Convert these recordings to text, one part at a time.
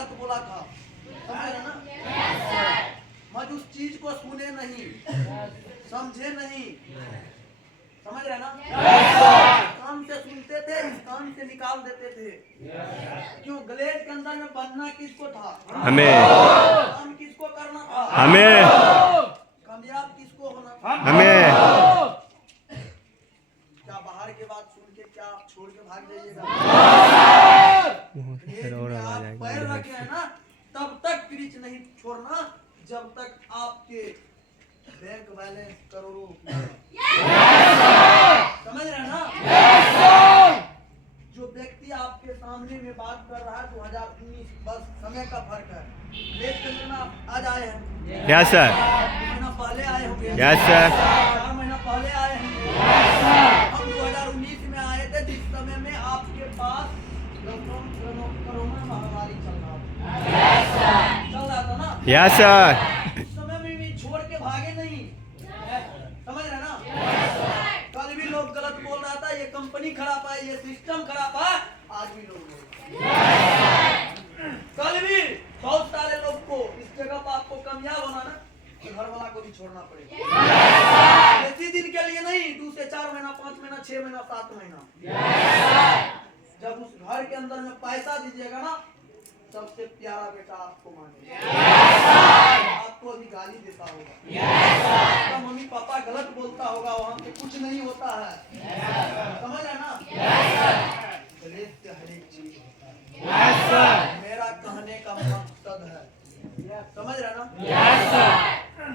गलत बोला था, समझ रहे ना? मत उस चीज को सुने नहीं, समझे नहीं, समझ रहे ना? कान से सुनते थे, इस कान से निकाल देते थे। क्यों? ग्लेज के अंदर में बनना किसको था? हमें। काम किसको करना था? हमें। कामयाब किसको होना? हमें। क्या बाहर के बात सुन के क्या आप छोड़ के भाग जाइएगा? आप पैर रखे हैं ना, तब तक ब्रिज नहीं छोड़ना जब तक आपके बैंक बैलेंस करोड़ों। समझ रहे हैं ना? जो व्यक्ति आपके सामने में बात कर रहा है 2019, बस समय का फर्क है। लेट करने में आप आज आए हैं, यस सर, 2 महीना पहले आए होंगे, यस सर, 4 महीना पहले आए होंगे। हम 2019 में आए थे, जिस समय में आपके पास कोरोना महामारी चल रहा था ना? यस सर, उस समय में भी छोड़ के भागे नहीं, समझ रहे ना? कल भी लोग गलत बोल रहा था, ये कंपनी खराब है, ये सिस्टम खराब है, आज भी लोग कल भी बहुत सारे लोग को इस जगह पर आपको कामयाब होना ना, तो घर वाला को भी छोड़ना पड़ेगा। इसी दिन के लिए नहीं, 2 से 4 महीना, 5 महीना, 6 महीना, 7 महीना। जब उस घर के अंदर में पैसा दीजिएगा ना, सबसे प्यारा बेटा आपको मानेगा, आपको भी गाली देता होगा, आपका मम्मी पापा गलत बोलता होगा, वहां पे कुछ नहीं होता है, समझ रहे ना? गलेज से हर एक चीज होता है। मेरा कहने का मकसद है, समझ रहे ना?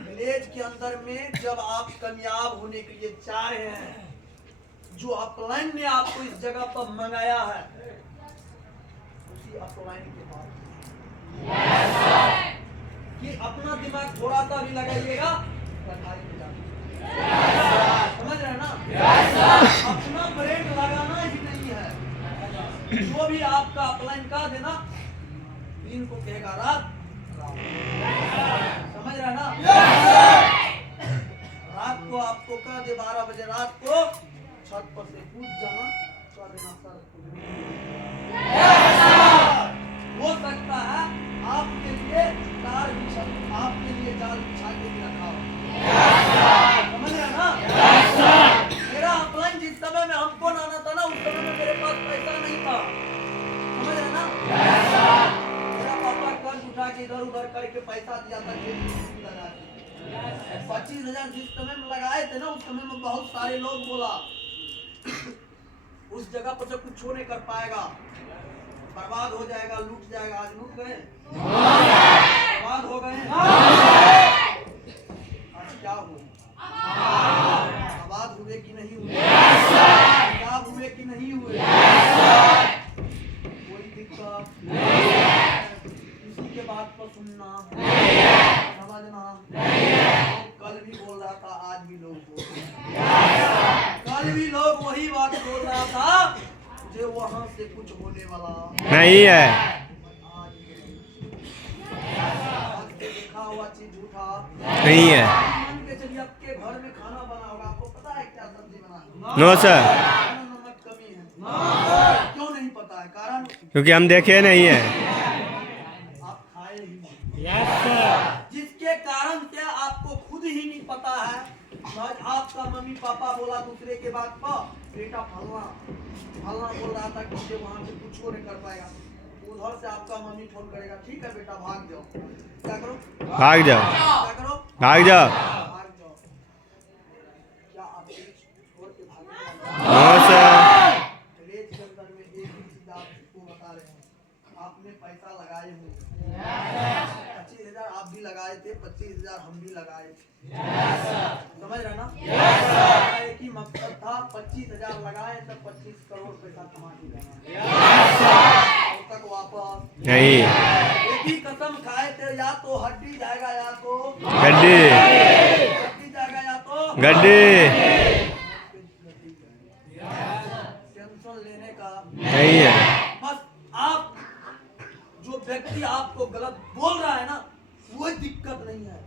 गलेज के अंदर में जब आप कामयाब होने के लिए चाह रहे हैं, जो अपलाइन ने आपको इस जगह पर मंगाया है, उसी अपलाइन के बाद कि अपना दिमाग थोड़ा सा भी लगाइएगा, समझ रहे हैं ना? अपना ब्रेन लगाना ही नहीं है। जो भी आपका अपलाइन का देना, दिन को कहेगा रात, समझ रहे हैं ना? रात को आपको कह दे 12 बजे रात को छत पर से कूद जाना, कह देना सर हो सकता है आपके लिए तार बिछा, आपके लिए जाल बिछा के भी रखा हो, समझ रहे हैं ना? मेरा अपलाइन जिस समय में हमको लाना था ना, उस समय में मेरे पास पैसा नहीं था, समझ रहे ना? मेरा पापा कर्ज उठा के इधर उधर करके पैसा दिया था, 25,000 जिस समय में लगाए थे ना, उस समय में बहुत सारे लोग बोला उस जगह पर से कुछ नहीं कर पाएगा, बर्बाद हो जाएगा, लूट जाएगा। आज लूट गए, बर्बाद हो गए। आज क्या हुए? बर्बाद हुए कि नहीं हुए? कामयाब हुए कि नहीं हुए? कोई दिक्कत नहीं है, किसी के बात पर सुनना, समझना। कल भी बोल रहा था, आज भी लोग बोल रहे हैं, कल भी लोग वही बात बोल रहा था, जो वहां से कुछ होने वाला नहीं है। आज देखा हुआ चीज झूठा नहीं है। मान के चलिए आपके घर में खाना बना होगा, आपको पता है क्या सब्जी बना? नो सर, नमक कमी है। क्यों नहीं पता है? कारण क्योंकि हम देखे नहीं है। आप खाए ही नहीं, जिसके कारण से आपको खुद ही नहीं पता है। आज आपका मम्मी पापा बोला दूसरे के बात पर, बेटा फलना फलना बोल रहा था कि मुझे वहां से कुछ नहीं कर पाएगा, उधर से आपका मम्मी फोन करेगा, ठीक है बेटा भाग जाओ। क्या करो? भाग जाओ, क्या करो? भाग जाओ। भाग जाओ। क्या आप छोड़ के भागेंगे? नो सर, गलेज के अंदर में एक ही चीज आपको बता रहे हैं, आपने पैसा लगाए हो, 25,000 आप भी लगाए थे, 25,000 हम भी लगाए थे, समझ रहे ना? एक ही मकसद था, 25,000 लगाए तब 25 करोड़ पैसा कमा के जाना, अब तक वापस नहीं। एक ही कसम खाए थे, या तो हड्डी जाएगा या तो गड्डी, हड्डी जाएगा या तो गड्डी। टेंशन लेने का नहीं है। बस आप जो व्यक्ति आपको गलत बोल रहा है ना, वो दिक्कत नहीं है,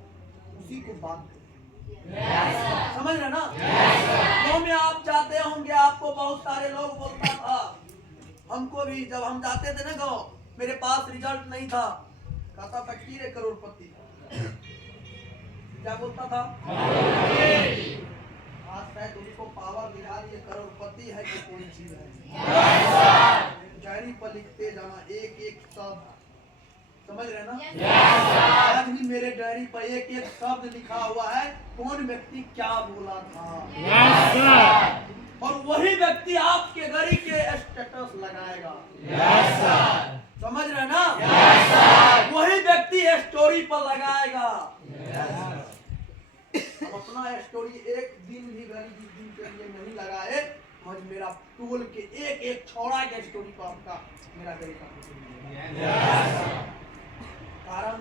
उसी को बात समझ रहे ना? गाँव में आप जाते होंगे, आपको बहुत सारे लोग बोलता था, हमको भी जब हम जाते थे ना गाँव, मेरे पास रिजल्ट रिजल्ट नहीं था, कहता था की रे करोड़पति, क्या बोलता था? आज शायद उनको पावर दिखा दिए, करोड़पति है कि कोई चीज है। डायरी पर लिखते जाना एक एक शब्द, समझ रहे ना? आज भी मेरे डायरी पर एक एक शब्द लिखा हुआ है, कौन व्यक्ति क्या बोला था, और वही व्यक्ति आपके घड़ी के स्टेटस लगाएगा। समझ रहे ना? वही व्यक्ति स्टोरी पर लगाएगा। हम अपना स्टोरी एक दिन भी घड़ी जिस दिन के लिए नहीं लगाए, आज मेरा टोल के एक एक छोड़ा के स्टोरी पर आपका मेरा घड़ी का कारण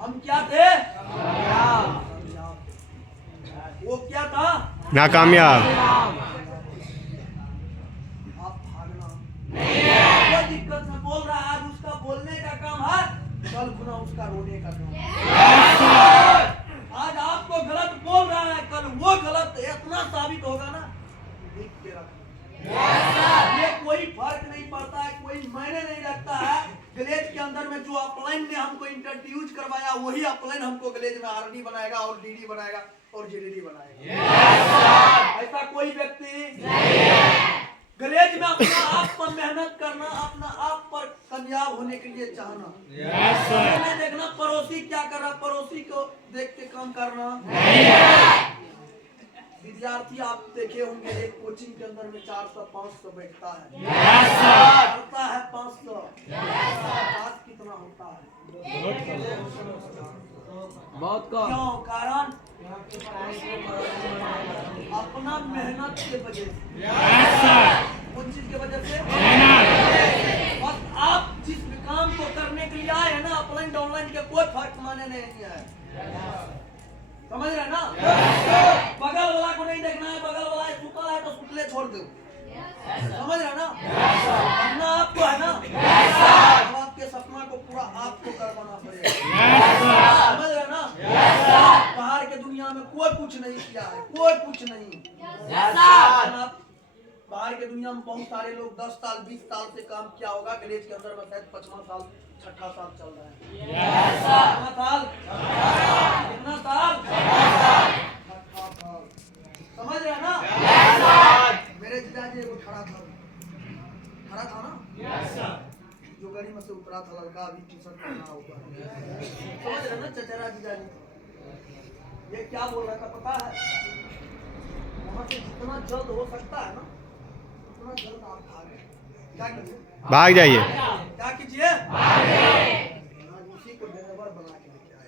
हम क्या थे? वो क्या था? नाकामयाब। आप भागना कोई दिक्कत में बोल रहा है, आज उसका बोलने का काम है, कल गुना उसका रोने का काम। आज आपको गलत बोल रहा है, कल वो गलत इतना साबित होगा ना, लिख के रखना। ये कोई फर्क नहीं पड़ता है, कोई मायने नहीं रखता है। ग्लेज के अंदर में जो अपलाइन ने हमको इंट्रोड्यूस करवाया, वही अपलाइन हमको ग्लेज में आरडी बनाएगा और डीडी बनाएगा और जेडीडी बनाएगा। ऐसा कोई व्यक्ति ग्लेज में अपना आप पर मेहनत करना, अपना आप पर कामयाब होने के लिए चाहना, नहीं देखना पड़ोसी क्या कर रहा, पड़ोसी को देख के काम करना। विद्यार्थी आप देखे होंगे, एक कोचिंग के अंदर में 400-500 बैठता है, होता है 500, पास कितना होता है? बहुत कम। क्यों? कारण अपना मेहनत के वजह से। कौन चीज के वजह से? बस आप जिस काम को करने के लिए आए हैं ना, ऑफलाइन डाउनलाइन के कोई फर्क माने नहीं है। समझ रहे ना? बगल वाला को नहीं देखना है, बगल वाला सुतल है तो सुतले छोड़ दो। समझ रहे ना? करना आपको है ना, आपके सपना को पूरा आपको करवाना पड़ेगा। समझ रहे ना? बाहर के दुनिया में कोई कुछ नहीं किया है, कोई कुछ नहीं। बाहर के दुनिया में बहुत सारे लोग 10 साल 20 साल से काम किया होगा, ग्लेज के अंदर में शायद 5वां साल 6ठा साल चल रहा है। कितना साल? कितना साल? 6ठा साल। समझ रहे ना? मेरे जिजाजी वो खड़ा था ना, जो गाड़ी में से उतरा था लड़का, अभी टी-शर्ट पहना हुआ। समझ रहे ना? चचेरा जिजाजी ये क्या बोल रहा था पता है? वहाँ से जितना जल्द हो सकता है ना, उतना जल्द आप भागे। क्या कीजिए? भाग जाइए। क्या कीजिए? उसी को ड्राइवर बना के लेके आए।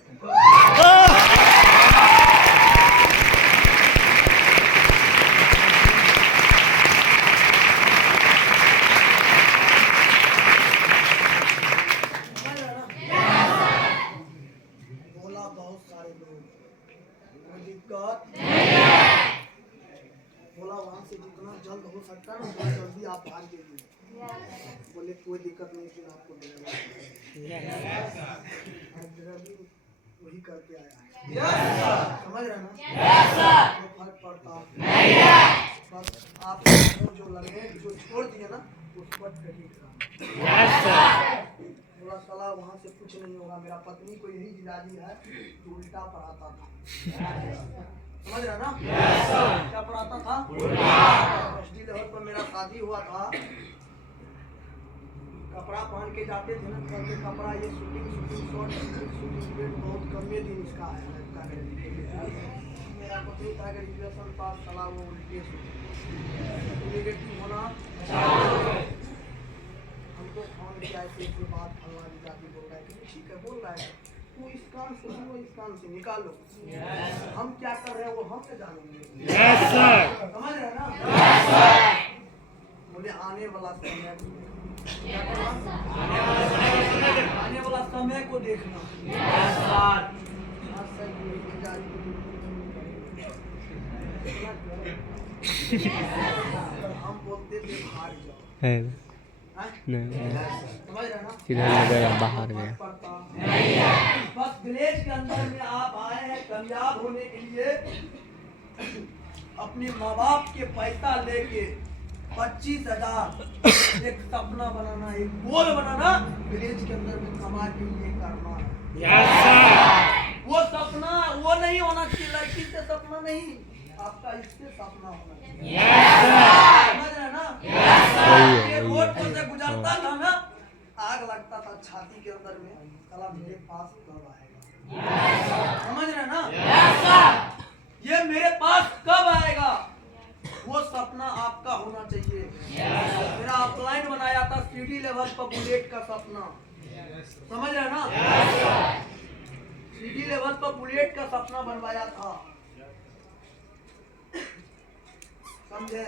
बोला बहुत सारे लोग, कोई दिक्कत बोला वहाँ से जितना जल्द हो सकता है ना, उतना जल्दी आप भाग जाइए। बोले कोई दिक्कत नहीं, फिर आपको डिलीवरी वही करके आया। समझ रहे ना? कोई फर्क पड़ता बस आप जो लगे, जो छोड़ दिए ना, उस पर बोला साला वहाँ से कुछ नहीं होगा। मेरा पत्नी को यही जिजाजी है जो उल्टा पढ़ाता था। समझ रहा ना? क्या पढ़ाता था? SD लेवल पर मेरा शादी हुआ था, कपड़ा पहन के जाते थे ना, करके कपड़ा ये शूटिंग शॉर्ट शूटिंग बहुत कम दिन इसका है। मेरा पत्नी था ग्रेजुएशन पास, साला वो उल्टे नेगेटिव होना हमको फोन किया, ऐसे बात फलना जाती बोल रहा है कि ठीक है बोल रहा है, तू इस कान से सुनो, इस कान से निकालो। हम क्या कर रहे हैं वो हम से जानेंगे। समझ रहे ना? बोले आने वाला समय, आने वाला समय को देखना। हम बोलते थे भाग जाओ, समझ रहे ना? किधर गया? बाहर गया। बस ग्लेज के अंदर में आप आए हैं कामयाब होने के लिए। अपने माँ बाप के पैसा लेके 25,000 एक सपना बनाना, एक गोल बनाना, विलेज के अंदर में कमा के ये करना है। वो सपना वो नहीं होना चाहिए, लड़की से सपना नहीं, आपका इससे सपना होना चाहिए। समझ रहे ना? ये रोड पर से गुजरता था ना, आग लगता था छाती के अंदर में, साला मेरे पास कब आएगा। समझ रहे ना? ये मेरे पास कब आएगा, वो सपना आपका होना चाहिए। मेरा अपलाइन बनाया था सीडी लेवल पर बुलेट का सपना, समझ रहे ना? सीडी लेवल पर बुलेट का सपना बनवाया था, समझे?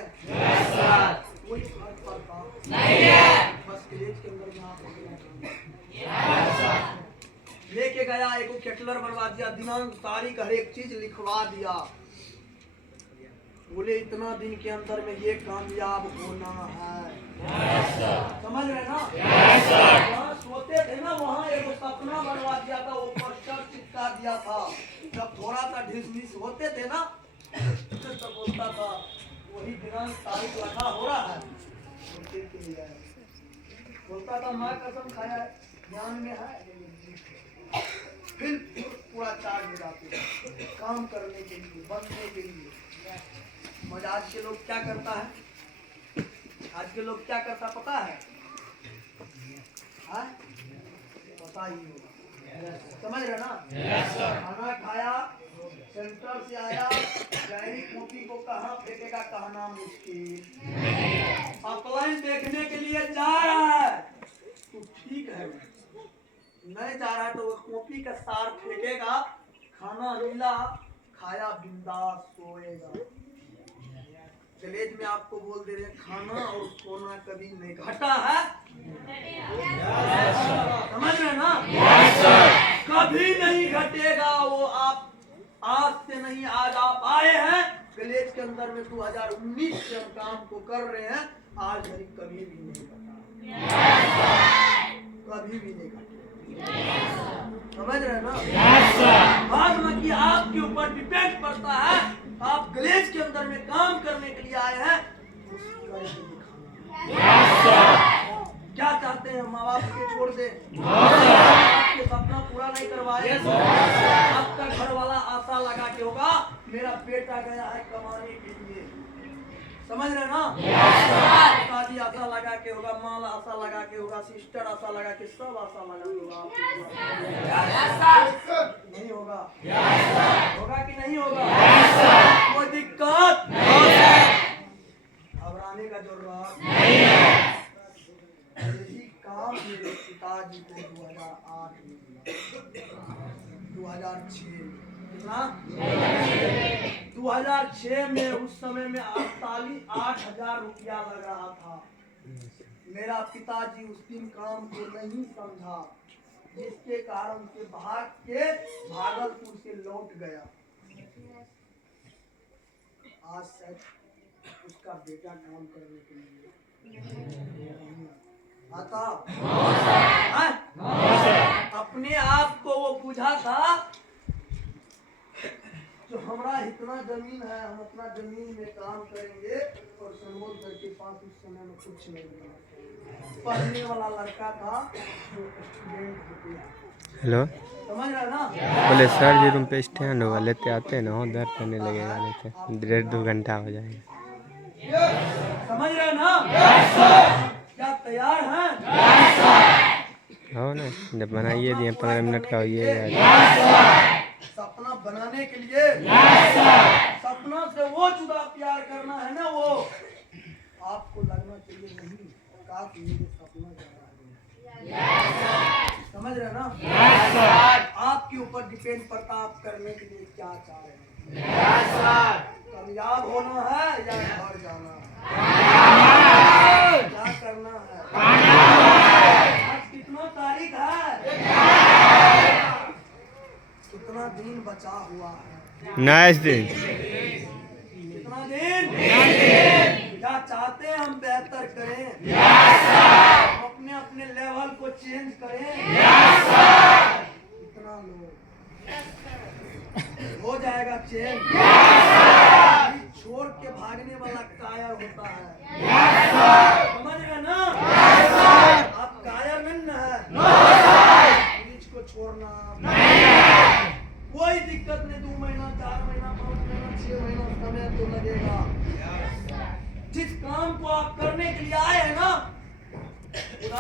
कोई फर्क पड़ता नहीं है, बस विलेज के अंदर में आप लेके गया, एक कैटलर बनवा दिया, दिनांक तारीख हर एक चीज लिखवा दिया, बोले इतना दिन के अंदर में ये कामयाब होना है। समझ रहे ना? वहाँ सोते थे ना, वहाँ एक सपना बनवा दिया था, वो पोस्टर चिपका दिया था, जब थोड़ा सा ढिसमिस होते थे ना तो बोलता था वही दिनांक तारीख लिखा हो रहा है, बोलता था माँ कसम खाया है, ध्यान में है, फिर पूरा चार्ज हो जाते काम करने के लिए, बनने के लिए। मगर आज के लोग क्या करता है, आज के लोग क्या करता पता है? पता ही होगा, समझ रहे ना? खाना खाया, सेंटर से आया, डायरी कॉपी को कहाँ फेंकेगा कहना मुश्किल, अपलाइन देखने के लिए जा रहा है तो ठीक है, नहीं जा रहा है तो वो कॉपी का सार फेंकेगा, खाना मिला खाया बिंदास सोएगा। विलेज में आपको बोल दे रहे खाना और सोना कभी नहीं घटा है, समझ रहे ना? कभी नहीं घटेगा वो, आप आज से नहीं, आज आप आए हैं विलेज के अंदर में 2019 से हम काम को कर रहे हैं, आज नहीं कभी भी नहीं घटा, कभी भी नहीं घटा, समझ रहे ना? बाद में कि आपके ऊपर डिपेंड पड़ता है, आप विलेज के अंदर में काम करने के लिए आए हैं, क्या चाहते हैं माँ बाप के छोड़ दे, आपके सपना पूरा नहीं करवाए, आपका घर वाला आशा लगा के होगा मेरा बेटा गया है कमाने के लिए, समझ रहे ना? दादी आशा लगा के होगा, माँ आशा लगा के होगा, सिस्टर आशा लगा के, सब आशा लगा के होगा, नहीं होगा? होगा कि नहीं होगा? कोई दिक्कत घबराने का जरूरत नहीं है। यही काम मेरे पिताजी को 2008 में दिया, 2006 कितना? 2006 में, उस समय में 8,000 रुपया लग रहा था। मेरा पिताजी उस दिन काम को नहीं समझा, जिसके कारण से भाग के भागलपुर से लौट गया। आज शायद उसका बेटा काम करने के लिए आता, अपने आप को वो बुझा था जो हमारा इतना जमीन है, हम अपना जमीन में काम करेंगे, और संबोध सर के पास उस समय में कुछ नहीं था, पढ़ने वाला लड़का था जो स्टूडेंट होते हैं। हेलो, समझ रहा ना? बोले सर जी रूम पे स्टैंड होगा, लेते आते हैं ना, उधर करने लगेगा, लेते 1.5-2 घंटा हो जाएगा। समझ रहे ना? क्या तैयार हैं? हो ना, जब बनाइए दिए 15 मिनट का होइए। सपना बनाने के लिए सपना से वो जुदा प्यार करना है ना, वो आपको लगना चाहिए नहीं काश मेरे सपना जगा, समझ रहे ना? आपके ऊपर डिपेंड पड़ता आप करने के लिए क्या चाह रहे हैं, कामयाब होना है या घर जाना है, क्या करना है। आज कितना तारीख है, कितना दिन बचा हुआ है, 19 दिन। कितना दिन? क्या चाहते हैं हम बेहतर करें, अपने अपने लेवल को चेंज करें, कितना लोग हो जाएगा चेंज, छोड़ के भागने वाला कायर होता है, समझ रहे ना?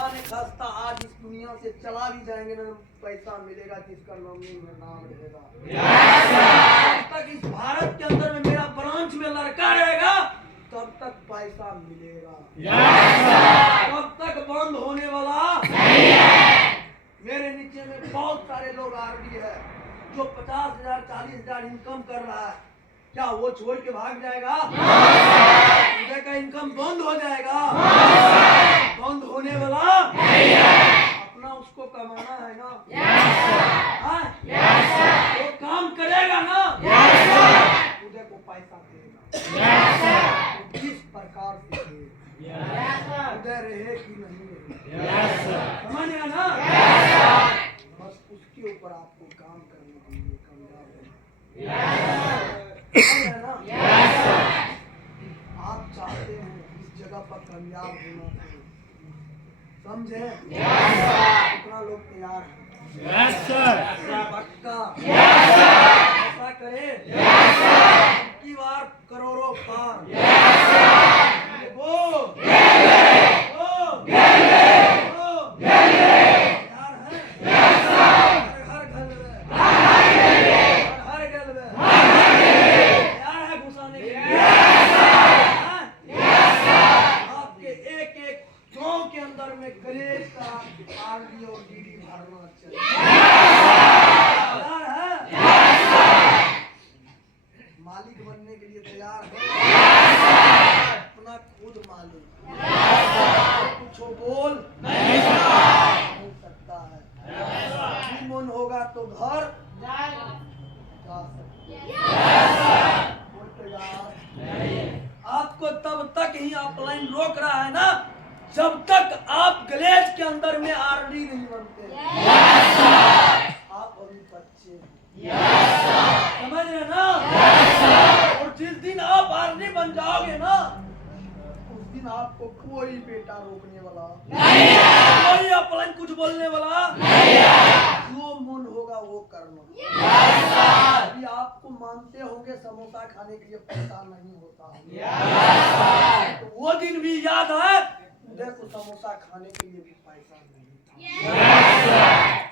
खुदा ने खास्ता आज इस दुनिया से चला भी जाएंगे ना, पैसा मिलेगा जिसका नॉमिनी में नाम रहेगा। जब तक इस भारत के अंदर में मेरा ब्रांच में लड़का रहेगा तब तक पैसा मिलेगा, तब तक बंद होने वाला नहीं है। मेरे नीचे में बहुत सारे लोग आरडी है जो 50,000 40,000 इनकम कर रहा है, क्या वो छोड़ के भाग जाएगा? उधर का इनकम बंद हो जाएगा? बंद होने वाला नहीं है। अपना उसको कमाना है ना, वो काम करेगा ना, उधर को पैसा देगा। तो किस प्रकार से उधर रहे कि नहीं रहे, समझेगा ना? बस उसके ऊपर आपको काम करने के लिए कामयाब है ना? आप चाहते हैं इस जगह पर कामयाब होना, समझे? कितना लोग तैयार हैं? पक्का ऐसा करे की बार करोड़ों पार मालिक बनने के लिए तैयार है? अपना खुद मालिक कुछ बोल नहीं सकता है। मन होगा तो घर जा आपको तब तक ही ऑफलाइन रोक रहा है ना जब तक आप गलेज के अंदर में आरडी नहीं बनते। आप अभी बच्चे समझ रहे ना? और जिस दिन आप आरडी बन जाओगे ना उस दिन आपको कोई बेटा रोकने वाला नहीं है, कोई ऑफलाइन कुछ बोलने वाला नहीं है। जो मन होगा वो करना। अभी आपको मानते होंगे समोसा खाने के लिए पैसा नहीं होता, तो वो दिन भी याद है? देखो समोसा खाने के लिए भी पैसा नहीं था।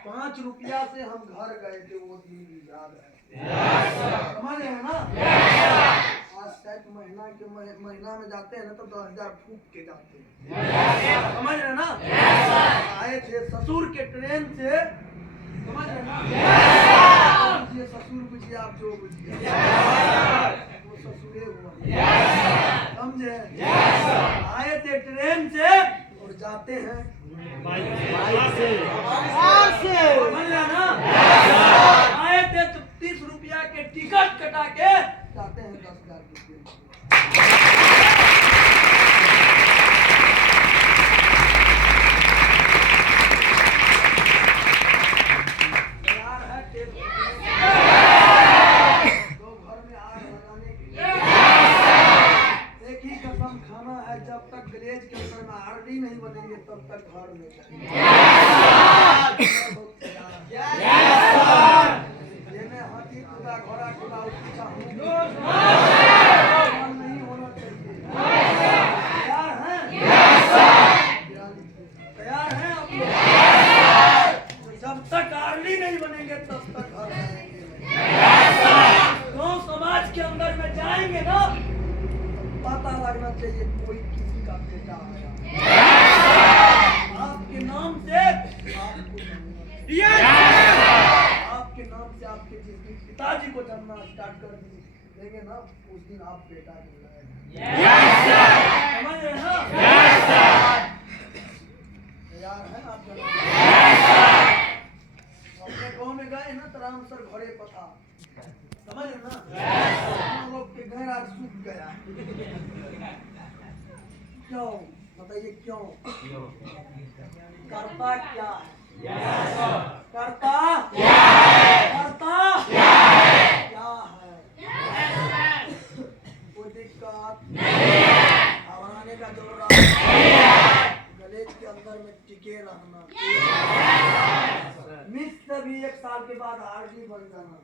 5 रुपया से हम घर गए थे, वो दिन भी याद है। समझ रहे हैं ना? आज शायद महीना में जाते हैं ना तो 10,000 फूक के जाते हैं। समझ रहे हैं ना? आए थे ससुर के ट्रेन से, समझ रहे हैं ना? ये ससुर बुझिए, आप जो बुझिए वो ससुरे हुआ, समझे? आए थे ट्रेन से और जाते हैं बाइक से। समझ रहे हैं ना? आए थे तो 30 रुपया के टिकट कटा के जाते हैं 10,000 के ट्रेन से। जब तक गलेज के अंदर में आरडी नहीं बनेंगे तब तक घर में हाथी कूदा घोड़ा कूदा नहीं होना चाहिए। तैयार हैं? तैयार हैं आप लोग? जब तक आरडी नहीं बनेंगे तब तक घर गाँव समाज के अंदर में जाएंगे ना पता लगना चाहिए कोई किसी का बेटा आया आपके नाम से, आपके नाम से आपके जिस दिन पिताजी को जानना स्टार्ट कर देंगे ना उस दिन आप बेटा कहलाएंगे। समझ रहे हैं ना? तैयार हैं आप? अपने गाँव में गए ना तो राम सर घरे पथा, समझ रहे ना? हम लोग के घर आज सूख गया, क्यों बताइए क्यों? करता क्या है? करता क्या है? कोई दिक्कत हवाने का जोड़ा गलेज के अंदर में टिके रहना, मिस से भी 1 साल के बाद आरडी बन जाना,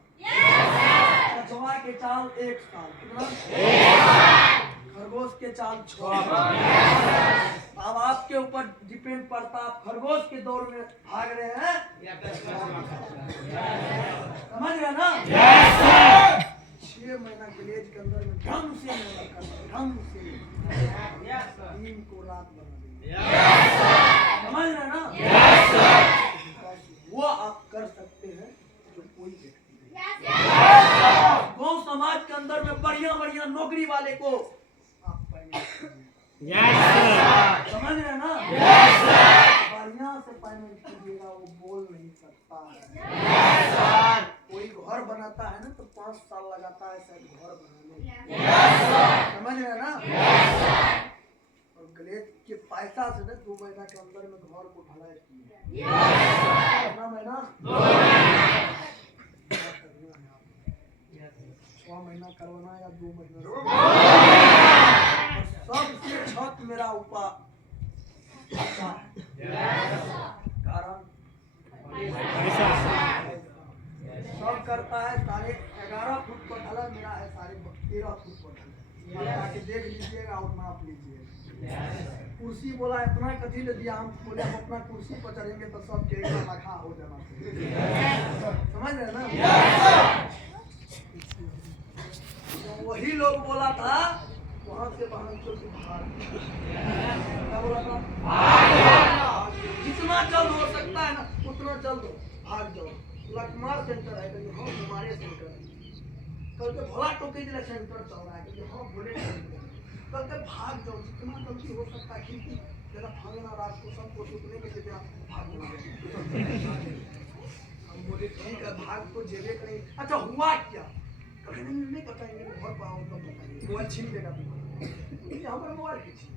कछुआ के चाल 1 साल, कितना? खरगोश के चाल 6। अब आपके ऊपर डिपेंड पड़ता। आप खरगोश के दौर में भाग रहे हैं, समझ रहे ना? 6 महीना विलेज के अंदर में ढंग से मेहनत करना, ढंग से दिन को रात बना देना, समझ रहे ना? वो आप कर सकते हैं जो कोई व्यक्ति नहीं। गाँव समाज के अंदर में बढ़िया बढ़िया नौकरी वाले को आप समझ रहे ना? बढ़िया से पेमेंट कीजिएगा, वो बोल नहीं सकता है। कोई घर बनाता है ना तो 5 साल लगाता है शायद घर बनाने, समझ रहे ना? और गलेट के पैसा से ना 2 महीना के अंदर में घर को ढलाई किया, कितना महीना? 6 महीना करवाना या 2 महीना? सबसे छत मेरा ऊपर कारण सब करता है। 11.5 फुट पर ढला, मेरा है 13.5 फुट पर ढला। ताकि देख लीजिएगा और नाप लीजिएगा। कुर्सी बोला इतना कथी ले दिया, हम बोले हम अपना कुर्सी पर चढ़ेंगे तो सब के रखा हो जाना, समझ रहे ना? तो वही लोग बोला था वहां से बाहर चल के भाग, क्या बोला था? जितना जल्द हो सकता है ना उतना जल्द भाग जाओ। लखमार सेंटर है, कहीं हाँ हमारे सेंटर है, कल के भोला टोके जिला सेंटर चल रहा है, कहीं हाँ बोले कल के भाग जाओ जितना जल्दी हो सकता है। खिड़की जरा भागना, रात को सबको सुतने के लिए भागना। हम बोले ठीक है भाग तो जेबे करेंगे। अच्छा हुआ क्या? नहीं बताएंगे, घर पर आओ तब बताएंगे। मोबाइल छीन लेगा तुम्हारा, हमारा मोबाइल की छीन,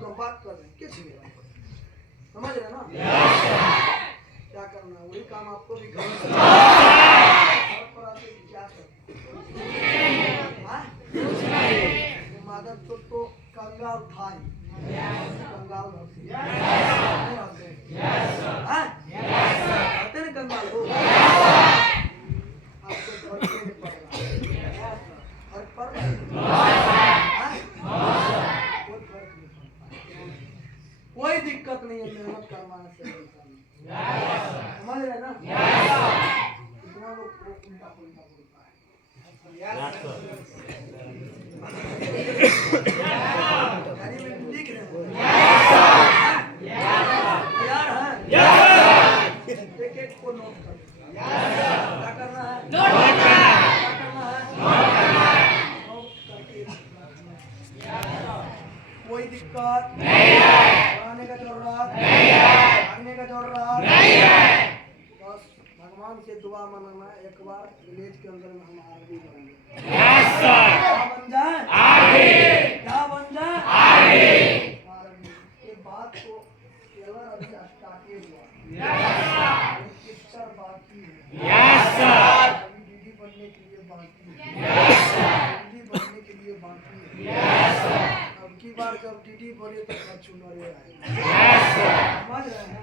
तुम बात कर रहे हैं क्या छीनेगा? समझ रहे ना? क्या करना है वही काम आपको भी करना है। मादर तो कंगाल था ही, कंगाल रहते ना कंगाल हो, आपको फर्क पड़ रहा है, कोई दिक्कत नहीं है, मेहनत करना है, समझ रहे ना? इतना लोग उल्टा पुल्टा बोलता है, लिख रहे हैं, एक को नोट कर, क्या करना है? कोई दिक्कत नहीं है, बनाने का जरूरत नहीं है, भागने का जरूरत नहीं है। बस भगवान से दुआ मांगना, एक बार विलेज के अंदर में हम आर्मी बनेंगे। क्या बन जाए? आर्मी। क्या बन जाए? आर्मी। ये बात तो केवल अभी स्टार्ट हुआ, पिक्चर बाकी है, दीदी बनने के लिए बाकी है, दीदी बनने के लिए बाकी है। अब की बार जब दीदी बोले तो फॉर्च्यूनर समझ रहे हैं?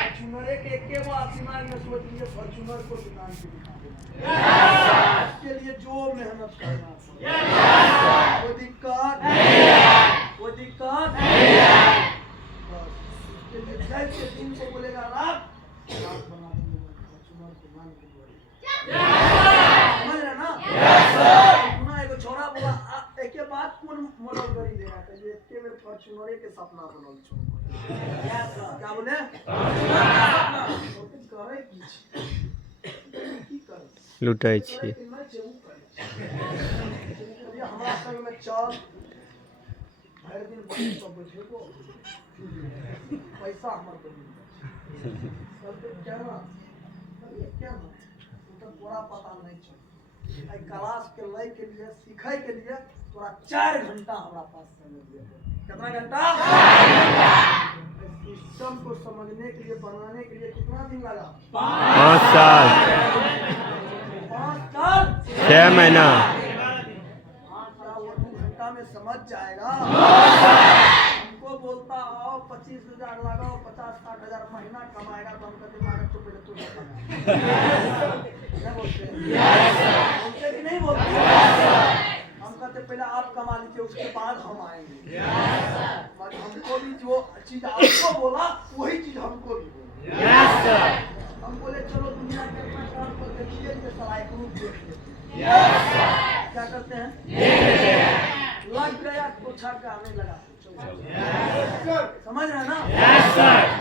फॉर्च्यूनर के वो आप दिमाग में सोच लीजिए, फॉर्च्यूनर को दुकान से दिखा देना, इसके लिए जो मेहनत करना, वो दिक्कत नहीं है, वो दिक्कत नहीं है। बस इसके लिए जैसे दिन को बोलेगा रात बना देंगे, फॉर्च्यूनर को मान के समझ रहे ना? एगो छोरा बोला एके बात कौन मॉडल करी देगा, कहिए एके बेर फॉर्च्यूनर के सपना बनल छो, क्या बोले? करे की करे लुटाई छी हमारा संग में चल भर दिन बड़ी सब बैठे को पैसा हमर को क्या ना तो पूरा पता नहीं चल। क्लास के लय के लिए सीखे के लिए पूरा 4 घंटा हमारा पास समय दिया। कितना घंटा? सिस्टम को समझने के लिए, बनाने के लिए कितना दिन लगा? 5 साल 5 साल 6 महीना। 5 साल 2 घंटा में समझ जाएगा। हमको बोलता आओ 25,000 लगाओ, 50-60 हजार महीना कमाएगा, तो हम कहते हैं तो पहले तू क्या बोलते हैं? बोलते कि नहीं बोलते? हम कहते करते पहले आप कमा लीजिए, उसके बाद हम आएंगे। मगर हमको भी जो चीज आपको बोला वही चीज हमको भी बोला। हम बोले चलो दुनिया के अपना काम को देखिए, ये सारा एक रूप देख लेते हैं। क्या करते हैं? लग गया तो छक्का आने लगा। समझ रहे हैं ना?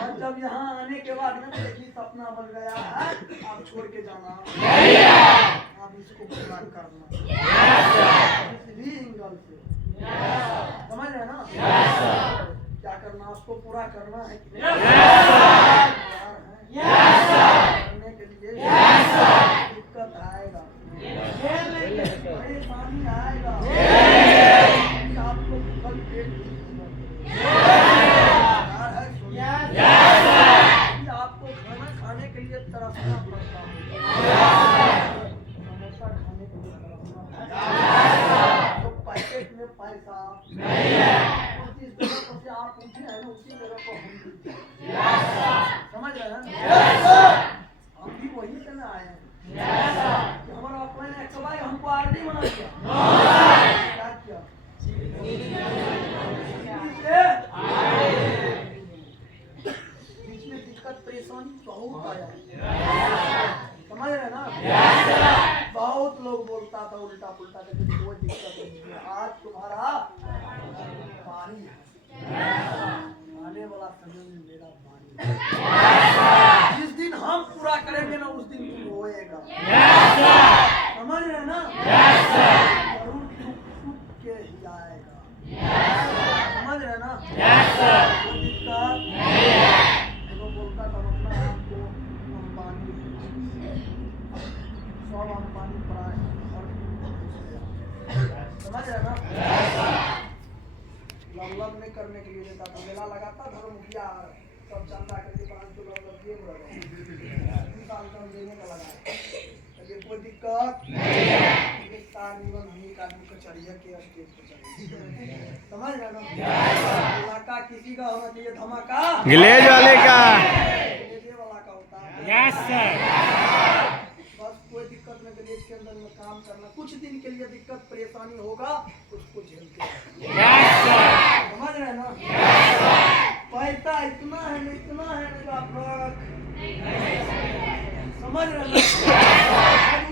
और जब यहाँ आने के बाद ना देखिए सपना बन गया है, आप छोड़ के जाना, आप इसको पूरा करना इसी एंगल से। समझ रहे हैं ना? क्या करना, उसको पूरा करना है कि नहीं? करने के लिए दिक्कत आएगा, परेशानी आएगा, आपको फल पेट आपको खाना खाने के लिए तरसना पड़ता है, समोसा खाने के लिए तरसना पड़ता है, तो पैकेट में पैसा नहीं है, जिस जगह से आप उठे हैं ना उसी जगह को हम भी, समझ रहे हैं? हम भी वही से ना आए हैं। हमारा अपने एक भाई हमको आरडी बना दिया, क्या किया? बीच में दिक्कत परेशानी बहुत आया, समझ रहे ना? बहुत लोग बोलता था उल्टा पुल्टा, लेकिन कोई दिक्कत नहीं है। आज तुम्हारा पानी है, आने वाला समय में मेरा पानी। जिस दिन हम पूरा करेंगे ना उस दिन तुम रोएगा, समझ रहे ना? जरूर टूट के ही आएगा, समझ रहे ना? कोई दिक्कत वो बोलता था अपना आपको अंबानी सब अंबानी प्राय समझ रहे ना? लवलव नहीं करने के लिए देता था, मेला लगाता था मुखिया सब चंदा करके 500 लवलव दिए बोला देने का लगा, कोई दिक्कत नहीं है। चढ़िए के स्टेज पे चढ़िए, समझ रहे ना? इलाका किसी का होना चाहिए धमाका, ग्लेज वाले का, ग्लेज वाला का होता है। Yes sir. बस कोई दिक्कत नहीं, ग्लेज के अंदर में काम करना, कुछ दिन के लिए दिक्कत परेशानी होगा उसको झेलते, समझ रहे ना? पैसा इतना है ना आप लोग, समझ रहे ना?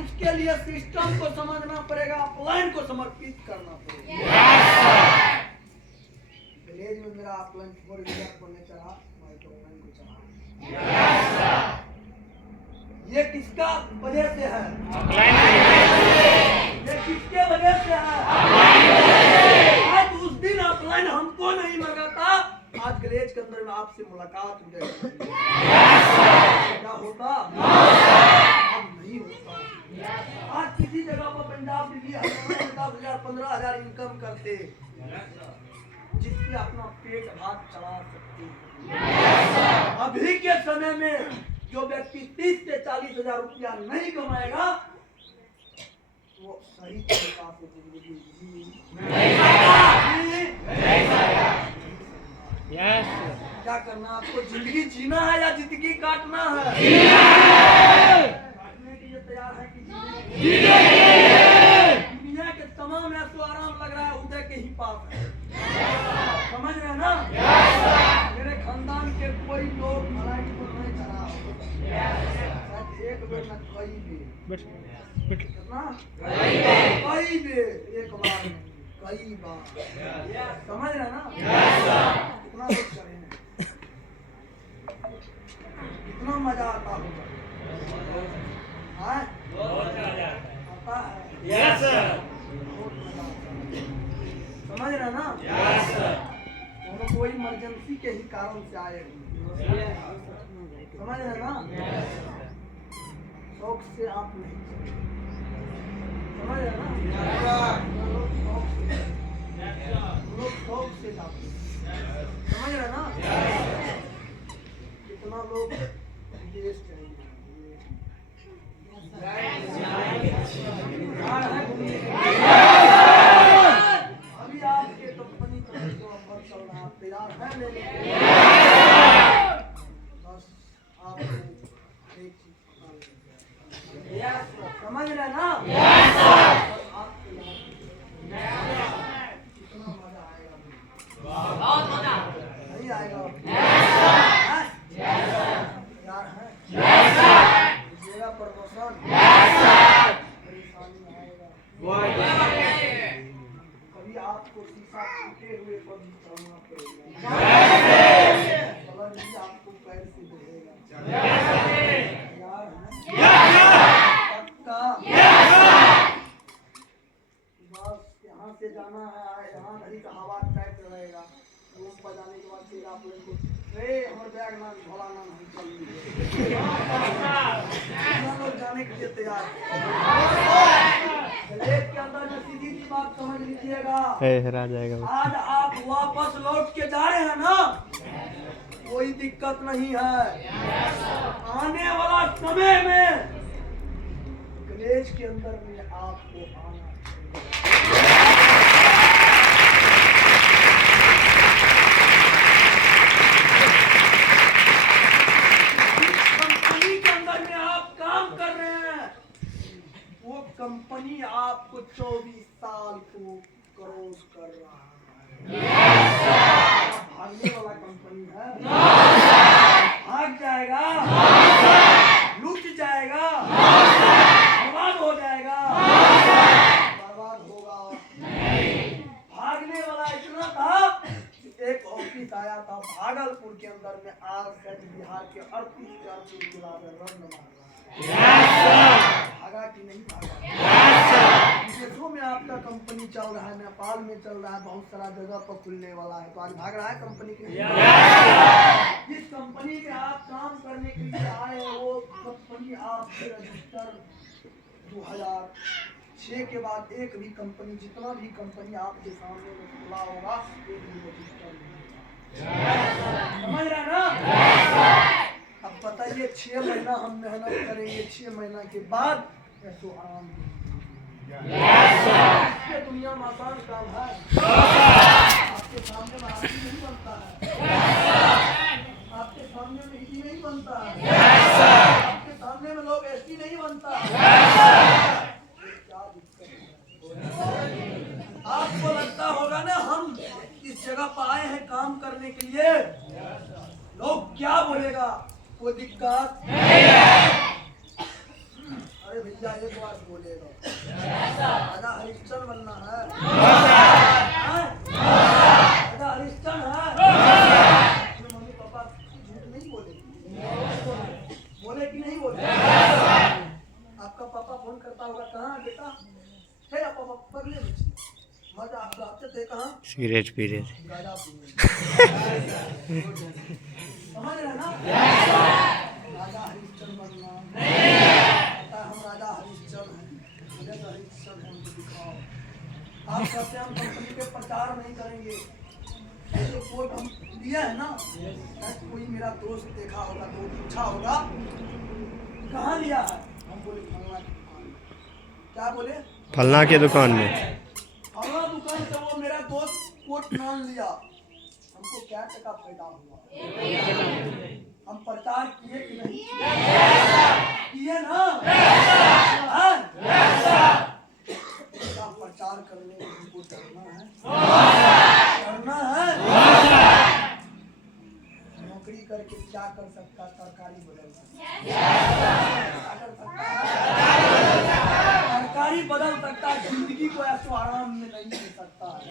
उसके लिए सिस्टम को समझना पड़ेगा, अपलाइन को समर्पित करना पड़ेगा। विलेज में मेरा अपलाइन 4 व्हीलर को नहीं चढ़ा, माइक्रोफोन को चढ़ा। ये किसका वजह से है? ये किसके वजह से है? आज उस दिन अपलाइन हमको नहीं लगाता, आज ग्लेज के अंदर में आपसे मुलाकात हो जाएगी, क्या होता? अब नहीं होता। आज किसी जगह पर पंजाब दिल्ली 10,000 15,000 इनकम करते, जिससे अपना पेट भात चला सकते। अभी के समय में जो व्यक्ति 30 से 40 हजार रुपया नहीं कमाएगा वो सही तरीका से जिंदगी जी नहीं सकता। क्या करना, आपको जिंदगी जीना है या जिंदगी काटना है? काटने के लिए तैयार है कि दुनिया के तमाम ऐसो आराम लग रहा है उदय के ही पास है, समझ रहे हैं ना? मेरे खानदान के कोई लोग फ्लाइट को नहीं चढ़ा, एक बेर न कई बेर, कितना? कई बेर, एक बार नहीं कई बार, समझ रहे हैं ना? कितना लोग चढ़े हैं, कितना मजा आता होगा, आता है? यस सर, बहुत मजा आता है, समझ रहे हैं ना? Yes sir. तो कोई इमरजेंसी के ही कारण से आए, समझ रहे हैं ना? शौक से आप नहीं, समझ रहे हैं ना? लोग शौक से जाते, समझ रहे हैं ना? कितना लोग विदेश जाएंगे, अभी आपके कंपनी का जो ऑफर चल रहा है तैयार है लेने के लिए? बस आपको एक चीज समझ रहे हैं ना? नहीं आएगा? हैं? यार हैं? दीजिएगा प्रमोशन? परेशानी आएगा। कभी आपको शीशा टूटे हुए पर भी चलना पड़ेगा। कलर भी आपको पैर से गिरेगा। यार हैं? पक्का? बस यहाँ से जाना है, यहाँ नहीं तो हवा टाइट रहेगा। रूम पर जाने के बाद फिर आप लोग को हमारे बैग ना झोला ना हम चल लोग जाने के लिए तैयार के अंदर में सीधी सी बात समझ लीजिएगा। हेरा जाएगा। आज आप वापस लौट के जा रहे हैं ना, कोई दिक्कत नहीं है। आने वाला समय में कलेज के अंदर में आपको आना कंपनी के अंदर में आप काम कर रहे हैं, वो कंपनी आपको 24 साल को क्रॉस कर रहा है। भागने वाला कंपनी है, भाग जाएगा, लूट जाएगा, बर्बाद हो जाएगा। बर्बाद होगा भागने वाला इतना था, एक ऑफिस आया था भागलपुर के अंदर में, आज से बिहार के 38 जिला में रन मार रहा है। भागा कि नहीं भागा? विदेशों में आपका कंपनी चल रहा है, नेपाल में चल रहा है, बहुत सारा जगह पर खुलने वाला है, तो आज भाग रहा है कंपनी के लिए। जिस कंपनी में आप काम करने के लिए आए हैं, वो कंपनी आपसे रजिस्टर 2006 के बाद एक भी कंपनी, जितना भी कंपनी आपके सामने में खुला होगा, एक भी रजिस्टर नहीं। समझ रहे ना? अब बताइए 6 महीना हम मेहनत करेंगे, 6 महीना के बाद ऐसो आराम ये दुनिया में आसान काम है। आपके सामने में आदमी नहीं बनता है, आपके सामने में हिंदी नहीं बनता है, आपके सामने में लोग ऐसी नहीं बनता है। क्या दिक्कत है? आपको लगता होगा ना हम इस जगह पर आए हैं काम करने के लिए, लोग क्या बोलेगा, कोई दिक्कत नहीं है। अरे भैया एक बात बोलेगा, राजा हरिश्चंद्र बनना है, राजा हरिश्चंद्र है। मम्मी पापा झूठ नहीं बोले, बोले कि नहीं बोले? आपका पापा फोन करता होगा, कहाँ बेटा है आप? पापा पगले मजा आप आते थे, कहाँ सिगरेट पी रहे थे। समझ रहे ना? राजा हरिश्चंद्र बनना, हम राजा हरिश्चंद्र हैं, मुझे तो हरिश्चंद्र हमको दिखाओ। आप कहते हैं हम कंपनी पे प्रचार नहीं करेंगे, जो कोट हम दिया है ना, कोई मेरा दोस्त देखा होगा तो पूछा होगा कहाँ लिया है, हम बोले फलना की दुकान। क्या बोले? फलना के दुकान में। फलना दुकान से वो मेरा दोस्त कोट मान लिया, हमको क्या टका फायदा हुआ? हम प्रचार किए कि नहीं किए ना? प्रचार करने में हमको करना है। नौकरी करके क्या कर सकता? सरकारी बदल सरकारी बदल सकता है, जिंदगी को ऐसा आराम में नहीं दे सकता है।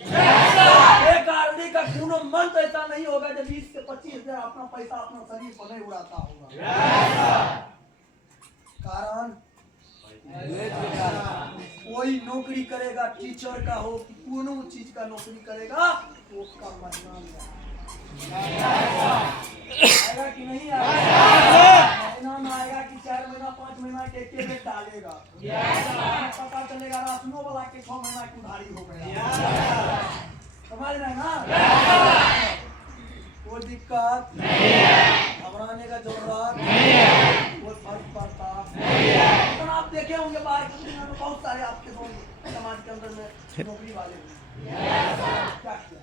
एक आदमी का खूनो मन ऐसा नहीं होगा जब 20 से 25 हजार अपना पैसा अपना शरीर पर नहीं उड़ाता होगा। कारण कोई नौकरी करेगा, टीचर का हो, कोनो चीज का नौकरी करेगा, तो उसका महीना आएगा कि नहीं आएगा? महीना में आएगा कि 4 महीना 5 महीना के एक में डालेगा, पता चलेगा राशनों वाला के 6 महीना की उधारी हो गया। समझ रहे ना? कोई दिक्कत नहीं है, घबराने का जरूरत नहीं है, कोई फर्क पड़ता नहीं है। तो आप देखे होंगे बाहर की दुनिया में बहुत सारे आपके समाज के अंदर में नौकरी वाले क्या किया?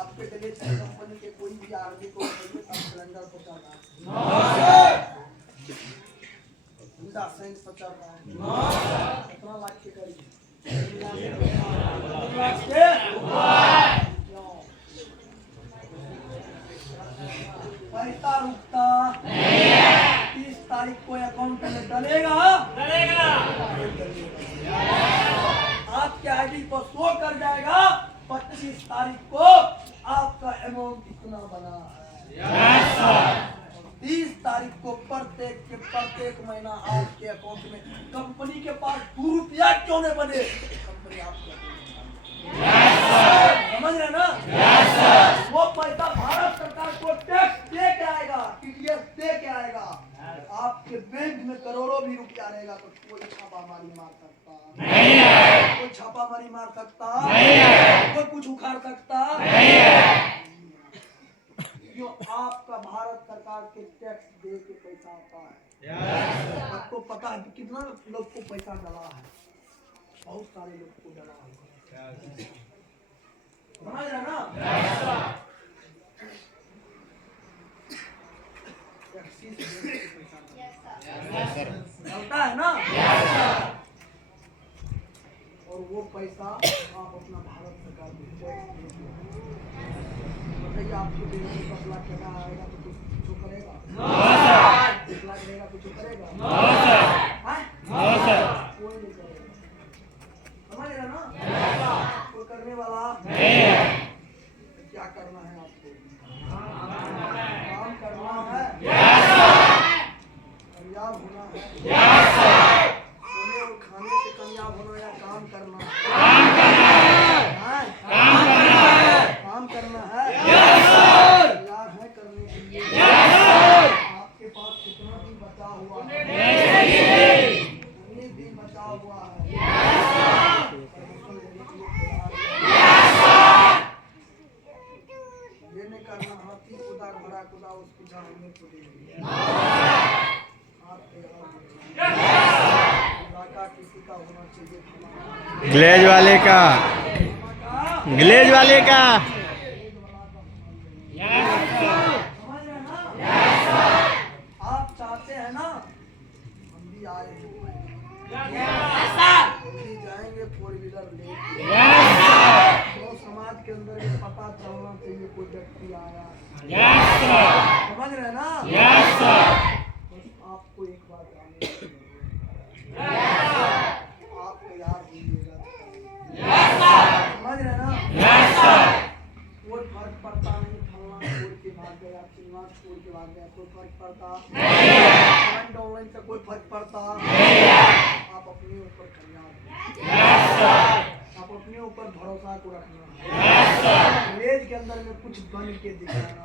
आपके कंपनी के कोई भी आदमी को सिलेंडर पहुंचाना, 50 सेंट 50 है? कितना लाख के करीब? 2 लाख के क्यों? पैसा रुकता नहीं है। 30 तारीख को अकाउंट में डलेगा आपके आईडी पर शो कर जाएगा 25 तारीख को आपका अमाउंट इतना बना है। 30 तारीख को प्रत्येक महीना आपके अकाउंट में कंपनी के पास 2 रुपया क्यों नहीं बने, कंपनी आपके समझ रहे ना? वो पैसा भारत सरकार को टैक्स दे के आएगा, टीडीएस दे के आएगा। आपके बैंक में करोड़ों भी रुपया रहेगा तो कोई छापामारी मार सकता नहीं है, कोई छापामारी मार सकता नहीं है, कोई कुछ उखाड़ सकता नहीं है। जो आपका भारत सरकार के टैक्स दे के पैसा आता है। आपको पता है कितना लोग को पैसा डला है? बहुत सारे लोग को डला है, समझ रहे ना? चलता है ना? और वो पैसा आप अपना भारत सरकार को टैक्स देते हो। बताइए आपके बैंक में 10 लाख टका आएगा तो कुछ करेगा? 1 लाख रहेगा कुछ करेगा? कोई नहीं करेगा, समझ रहे ना? कोई करने वाला नहीं है। क्या करना है आपको? काम करना है, कामयाब होना है। सोने और खाने से कामयाब होना या काम करना है? काम करना है। तैयार है करने के लिए? आपके पास कितना दिन बचा हुआ है? उम्मीद दिन बचा हुआ है। ये नहीं करना हाथी खुदा घोड़ा खुदा उस पूछा हमें खुदेंगे। इलाका किसी का होना चाहिए, ग्लेज वाले का, ग्लेज वाले का। समझ रहे ना? आप चाहते हैं ना हम भी आए हैं, हम भी जाएंगे 4 व्हीलर लेके। तो समाज के अंदर ये पता चलना चाहिए कोई व्यक्ति आया, समझ रहे ना? आपको एक बात जाननी है, आप तैयार होइएगा, समझ रहे ना? कोई फर्क पड़ता नहीं, फलना छोड़ के भाग गया, चिल्ला छोड़ के भाग गया, कोई फर्क पड़ता नहीं। ऑनलाइन से कोई फर्क पड़ता नहीं। आप अपने ऊपर आप अपने ऊपर भरोसा को रखना। विलेज के अंदर में कुछ बन के दिखाना।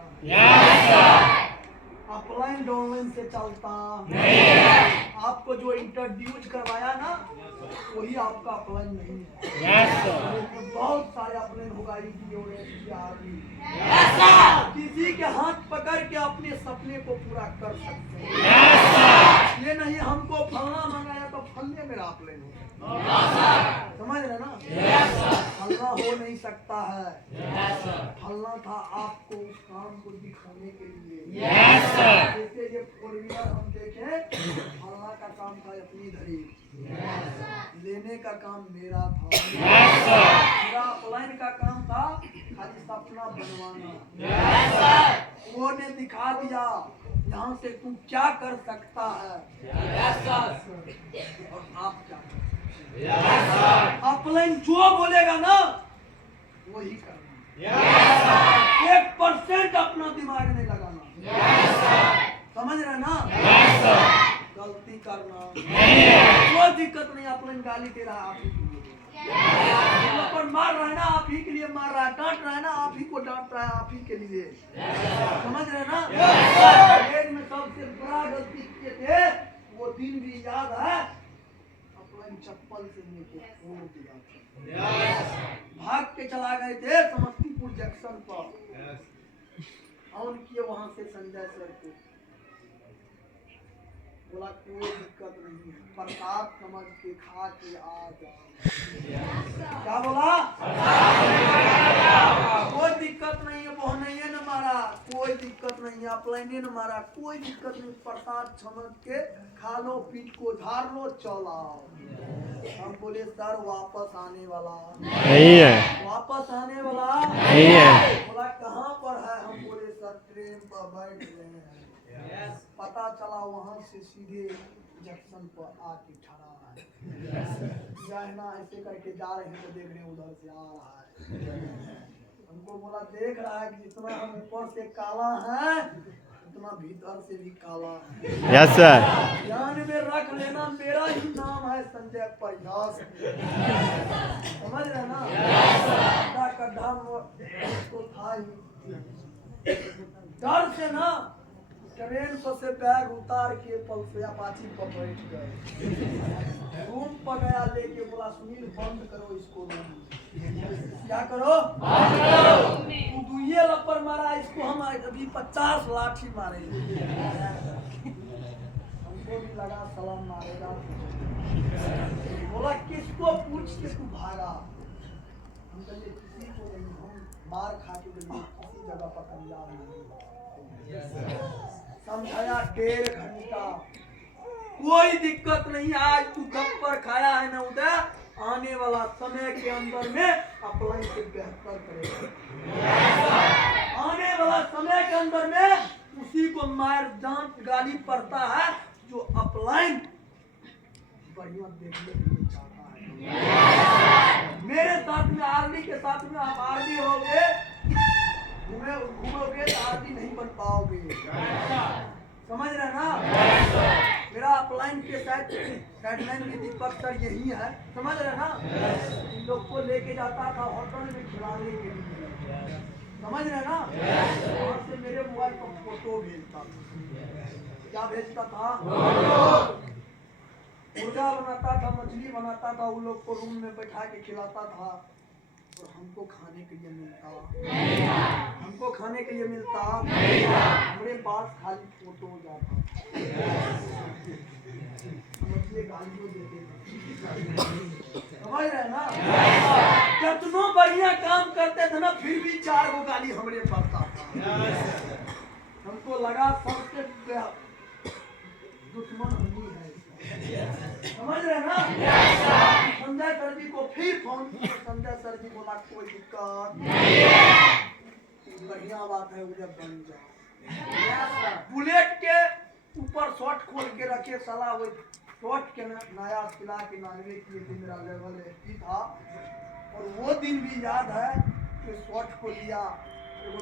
अपलाइन डाउनलाइन से चलता नहीं। आपको जो इंट्रोड्यूस करवाया ना वही आपका अपलाइन नहीं है। बहुत सारे अपलाइन होगा किसी के हाथ पकड़ के अपने सपने को पूरा कर सकते हैं। ये नहीं हमको फलना मंगाया तो फलने मेरा अपलाइन हो, समझ रहे ना? फलना हो नहीं सकता है। फलना था आपको उस काम को दिखाने के लिए। जैसे ये 4 व्हीलर हम देखें, फलना का काम था अपनी धरी, लेने का काम मेरा था, मेरा अपलाइन का काम था खाली सपना बनवाना। वो ने दिखा दिया यहाँ से तू क्या कर सकता है और आप क्या अपलाइन जो बोलेगा ना वही करना। 1% अपना दिमाग नहीं लगाना, समझ रहे ना? गलती करना कोई दिक्कत नहीं। अपलाइन गाली दे रहा है आप ही के लिए, पर मार रहा है ना आप ही के लिए मार रहा है, डांट रहा है ना आप ही को डांट रहा है आप ही के लिए, समझ रहे ना? विलेज में सबसे बड़ा गलती किए थे वो दिन भी याद है। अपलाइन चप्पल से नीचे फोड़ दिया, भाग के चला गए थे समस्तीपुर जंक्शन पर, ऑन किए वहां से संजय सर को, बोला कोई दिक्कत नहीं है, प्रसाद समझ के खा के आ जाओ। क्या बोला? कोई दिक्कत नहीं है, वो नहीं है ना मारा कोई दिक्कत नहीं, अपलाइन ने मारा कोई दिक्कत नहीं, प्रसाद समझ के खा लो, पीठ को झाड़ लो, चल आओ। हम बोले सर वापस आने वाला नहीं है, वापस आने वाला नहीं है। बोला कहाँ पर है? हम बोले सर ट्रेन पर बैठ रहे हैं। पता चला वहां से सीधे जंक्शन पर आके ठहरा है। ना ऐसे करके जा रहे हैं तो देख रहे हैं उधर से आ रहा है। हमको बोला देख रहा है कि जितना हम ऊपर से काला है उतना भीतर से भी काला है। Yes sir. ध्यान में रख लेना, मेरा ही नाम है संजय प्रयास। समझ रहे ना? गड्ढा तो था ही। डर से ना ट्रेन पर से बैग उतार के पल अपाची पर बैठ गए। रूम पर गया लेके बोला सुनील बंद करो इसको, क्या करो? तू दुइये लप्पर मारा, इसको हम अभी 50 लाठी मारेंगे। हमको भी लगा सलाम मारेगा। बोला किसको पूछ के तू भागा? हम कहिए किसी को नहीं, हम मार खा के किसी जगह पर कामयाब नहीं। समझाया 1.5 घंटा, कोई दिक्कत नहीं। आज तू गप्पर खाया है ना, उधर आने वाला समय के अंदर में अपलाइन से बेहतर करेगा। आने वाला समय के अंदर में उसी को मार डांट गाली पड़ता है जो अपलाइन बढ़िया देखने के लिए चाहता है। मेरे साथ में आर्मी के साथ में आप आर्मी होगे, घूमोगे तो आर्मी नहीं बन पाओगे। समझ रहे ना? मेरा अपलाइन के साथ गाइडलाइन में दीपक सर यही है। समझ रहे ना? इन लोग को लेके जाता था होटल में खिलाने के लिए। समझ रहे ना? वहाँ से मेरे मोबाइल पर फोटो भेजता था। क्या भेजता था? मुर्गा बनाता था, मछली बनाता था, उन लोग को रूम में बैठा के खिलाता था और हमको खाने के लिए मिलता। हमको खाने के लिए मिलता। हमारे पास खाली फोटो जाता। मुझे गालियों देते थे। समझ रहे ना? कितना बढ़िया काम करते थे ना, फिर भी 4 गो गाली हमारे पड़ता था। हमको लगा सबसे दुश्मन हम ही है। समझ रहे ना? संजय सर जी को फिर फोन किया। संजय सर जी बोला कोई दिक्कत नहीं, बढ़िया बात है, उधर बन जाओ। बुलेट के ऊपर शॉट खोल के रखे, साला वो शॉट के नया सिला के नानवे किए थे। मेरा लेवल 80 था और वो दिन भी याद है कि शॉट को लिया, वो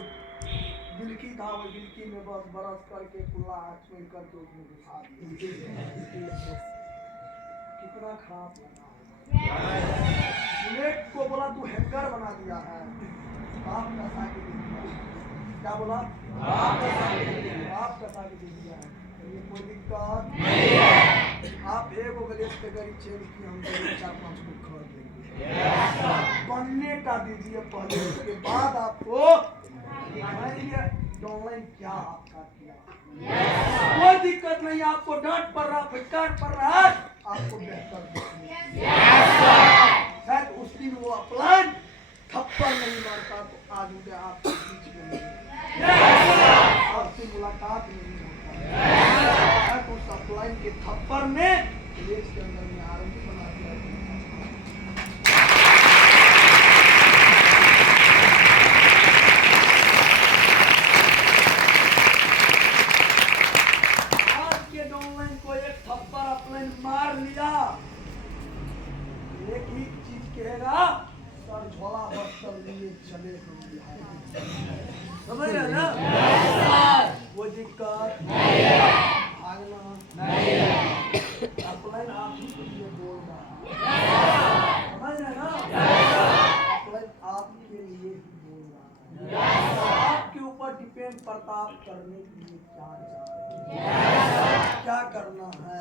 गिलकी था, वो गिलकी में बस बरस करके कुल्ला छोड़ करके उसमें घुसा दिया। कितना खराब लगा। बुलेट को बोला तू हैकर बना दिया है, बाप का साके दे दिया। क्या बोला? बाप का साके दे दिया है। ये कोई दिक्कत नहीं है। आप एक गलेश पे गरीब चेंज की, हम 4-5 को खरीद देंगे। बनने का दीजिए पहले, उसके बाद आपको दिखाएंगे ऑनलाइन क्या आपका किया। कोई दिक्कत नहीं, आपको डांट पड़ रहा, फटकार पड़ रहा है, आपको बेहतर शायद उस दिन वो अपलाइन थप्पड़ नहीं मारता तो आज मुझे आपके बीच में आपसे मुलाकात नहीं होता। उस अपलाइन के थप्पड़ ने देश के अंदर में आरंभ बना दिया। मार लिया, एक ही चीज कहेगा, सर झोला बस्तर लिए चले हम बिहार। समझ रहे ना? वो दिक्कत भागना अपलाइन आप ही के लिए बोल रहा। समझ रहे ना? अपलाइन आपके लिए ही बोल रहा। आपके ऊपर डिपेंड करता आप करने के लिए क्या करना है।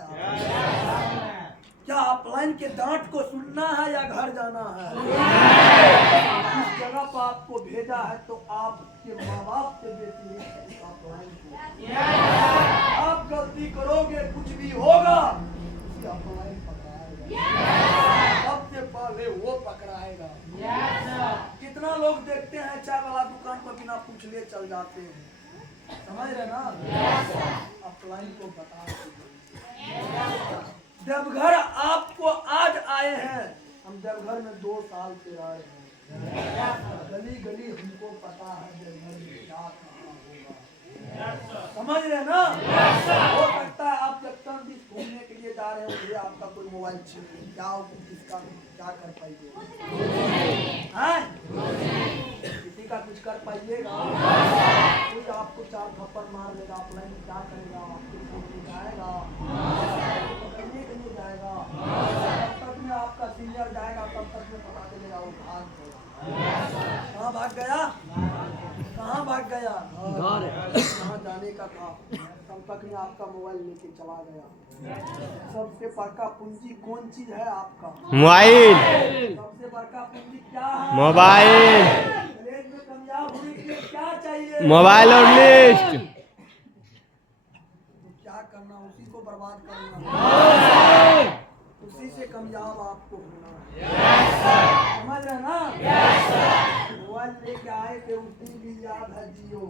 क्या अपलाइन के डांट को सुनना है या घर जाना है? इस जगह पर आपको भेजा है तो आपके माँ बाप से बेटी अपलाइन को। आप गलती करोगे कुछ भी होगा, अपलाइन पकड़ाएगा, सबसे पहले वो पकड़ाएगा। कितना लोग देखते हैं चाय वाला दुकान पर बिना पूछे पिछले चल जाते हैं, समझ रहे ना। अपलाइन को बता देवघर आपको आज आए हैं, हम देवघर में 2 साल से रह रहे हैं, गली गली हमको पता है देवघर में क्या कहाँ होगा, समझ रहे ना। हो सकता है आप जब तक भी घूमने के लिए जा रहे हो ये आपका कोई मोबाइल छीन ले, क्या किसका क्या कर पाइएगा, किसी का कुछ कर पाइएगा, कोई आपको 4 थप्पड़ मार देगा, अपलाइन क्या करेगा, आपके फोन जाएगा, कहीं जाएगा, तब तक में आपका सीनियर जाएगा, तब तक में पता चलेगा वो भाग गया। कहाँ भाग गया, कहाँ भाग गया, कहाँ जाने का था, तब तक में आपका मोबाइल लेके चला गया। सबसे बड़का पूंजी कौन चीज है आपका, मोबाइल। सबसे बड़का पूंजी क्या है, मोबाइल। रेट में कामयाब होने के लिए क्या चाहिए, मोबाइल और लिस्ट। तो क्या करना, उसी को बर्बाद करना, उसी से कामयाब आपको होना है, समझ रहे ना। मोबाइल लेके आए थे उस दिन भी याद है जियो,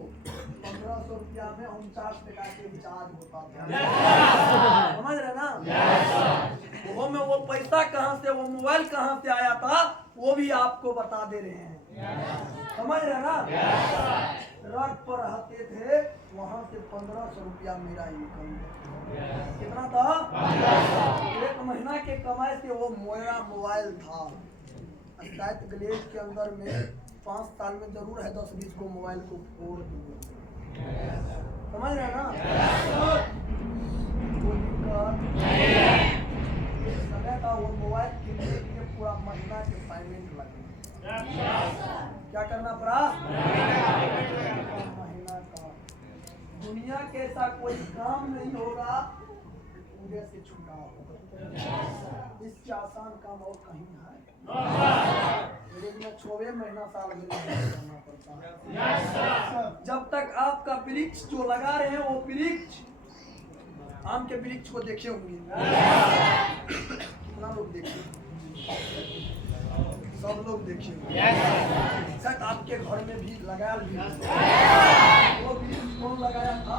1500 रुपया में 49 टका के रिचार्ज होता था, समझ रहे ना। वो में वो पैसा कहाँ से, वो मोबाइल कहाँ से आया था वो भी आपको बता दे रहे हैं, समझ रहे ना। ट्रक पर रहते थे, वहाँ से 1500 रुपया मेरा इनकम, कितना था, 1 महीना के कमाई से वो मेरा मोबाइल था। शायद ग्लेज के अंदर में 5 साल में जरूर है 10-20 को मोबाइल को फोड़ दूंगा, समझ रहे ना। समय का वो मोबाइल किनने के लिए पूरा महीना के पेमेंट लगेगा, क्या करना पड़ा, महीना का। दुनिया के ऐसा कोई काम नहीं होगा पूरे से छूटा होगा, इससे आसान काम और कहीं है, लेकिन 6 महीना साल में करना पड़ता है। जब तक आपका वृक्ष जो लगा रहे हैं वो वृक्ष, आम के वृक्ष को देखे होंगे, कितना लोग देखे, सब लोग देखे होंगे, शायद आपके घर में भी लगाया भी, वो वृक्ष कौन लगाया था,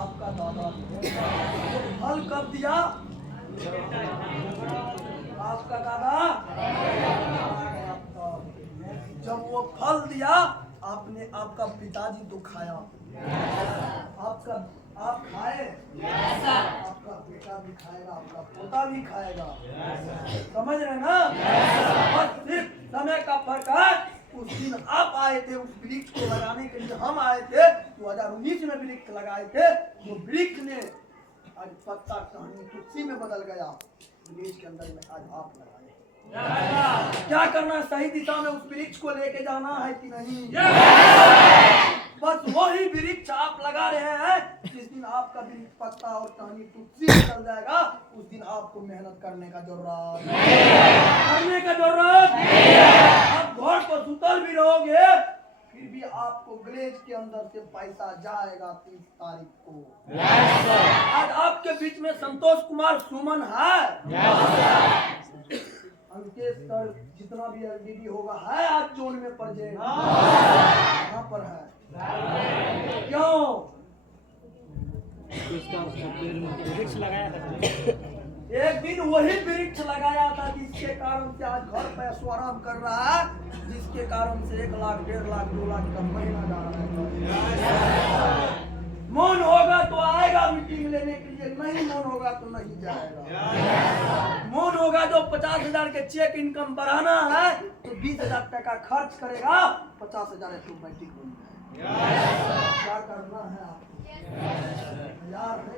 आपका दादा। फल कब दिया, आपका दादा, जब वो फल दिया आपने, आपका पिताजी तो खाया, आपका आप खाए, आपका बेटा भी खाएगा, आपका पोता भी खाएगा, समझ रहे ना। बस सिर्फ समय का फर्क है। उस दिन आप आए थे उस वृक्ष को लगाने के लिए, हम आए थे 2019 में वृक्ष लगाए थे, वो वृक्ष ने आज पत्ता टहनी तुलसी में बदल गया, वृक्ष के अंदर में आज आप लगाए। क्या करना, सही दिशा में उस वृक्ष को लेके जाना है कि नहीं, बस वही वृक्ष आप लगा रहे हैं। जिस दिन आपका वृक्ष पत्ता और टहनी तुलसी में चल जाएगा उस दिन आपको मेहनत करने का जरूरत आप घर पर सुतल भी रहोगे फिर भी आपको ग्लेज के अंदर से पैसा जाएगा 30 तारीख को। आज आपके बीच में संतोष कुमार सुमन है, अंकेश सर जितना भी एलडीडी होगा है आज जोन में प्रेजेंट, यहाँ पर है, क्यों, वृक्ष लगाया था, एक दिन वही वृक्ष लगाया था जिसके कारण से आज घर पे ऐश्वर्य कर रहा है, जिसके कारण से 1 लाख 1.5 लाख 2 लाख का महीना जा रहा है। मन होगा तो आएगा मीटिंग लेने के लिए, नहीं मन होगा तो नहीं जाएगा। मन होगा जो 50,000 के चेक इनकम बढ़ाना है तो 20,000 टका खर्च करेगा, 50,000 ऑटोमेटिक बन जाएगा। क्या करना है आपको, तैयार है,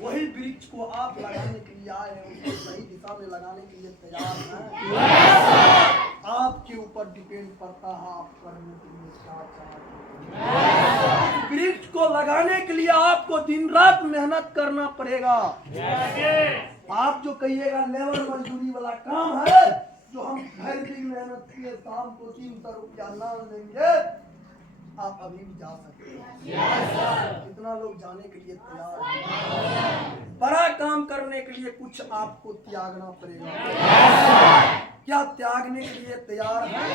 वही वृक्ष को आप लगाने के लिए आए हैं, उसको सही दिशा में लगाने के लिए तैयार हैं। आपके ऊपर डिपेंड करता है आप करने के लिए क्या चाहते हैं। वृक्ष को लगाने के लिए आपको दिन रात मेहनत करना पड़ेगा। आप जो कहिएगा लेबर मजदूरी वाला काम है, जो हम हर दिन मेहनत किए शाम को 300 रुपया ना लेंगे, आप अभी भी जा सकते हैं। कितना लोग जाने के लिए तैयार हैं। बड़ा काम करने के लिए कुछ आपको त्यागना पड़ेगा। क्या त्यागने के लिए तैयार हैं?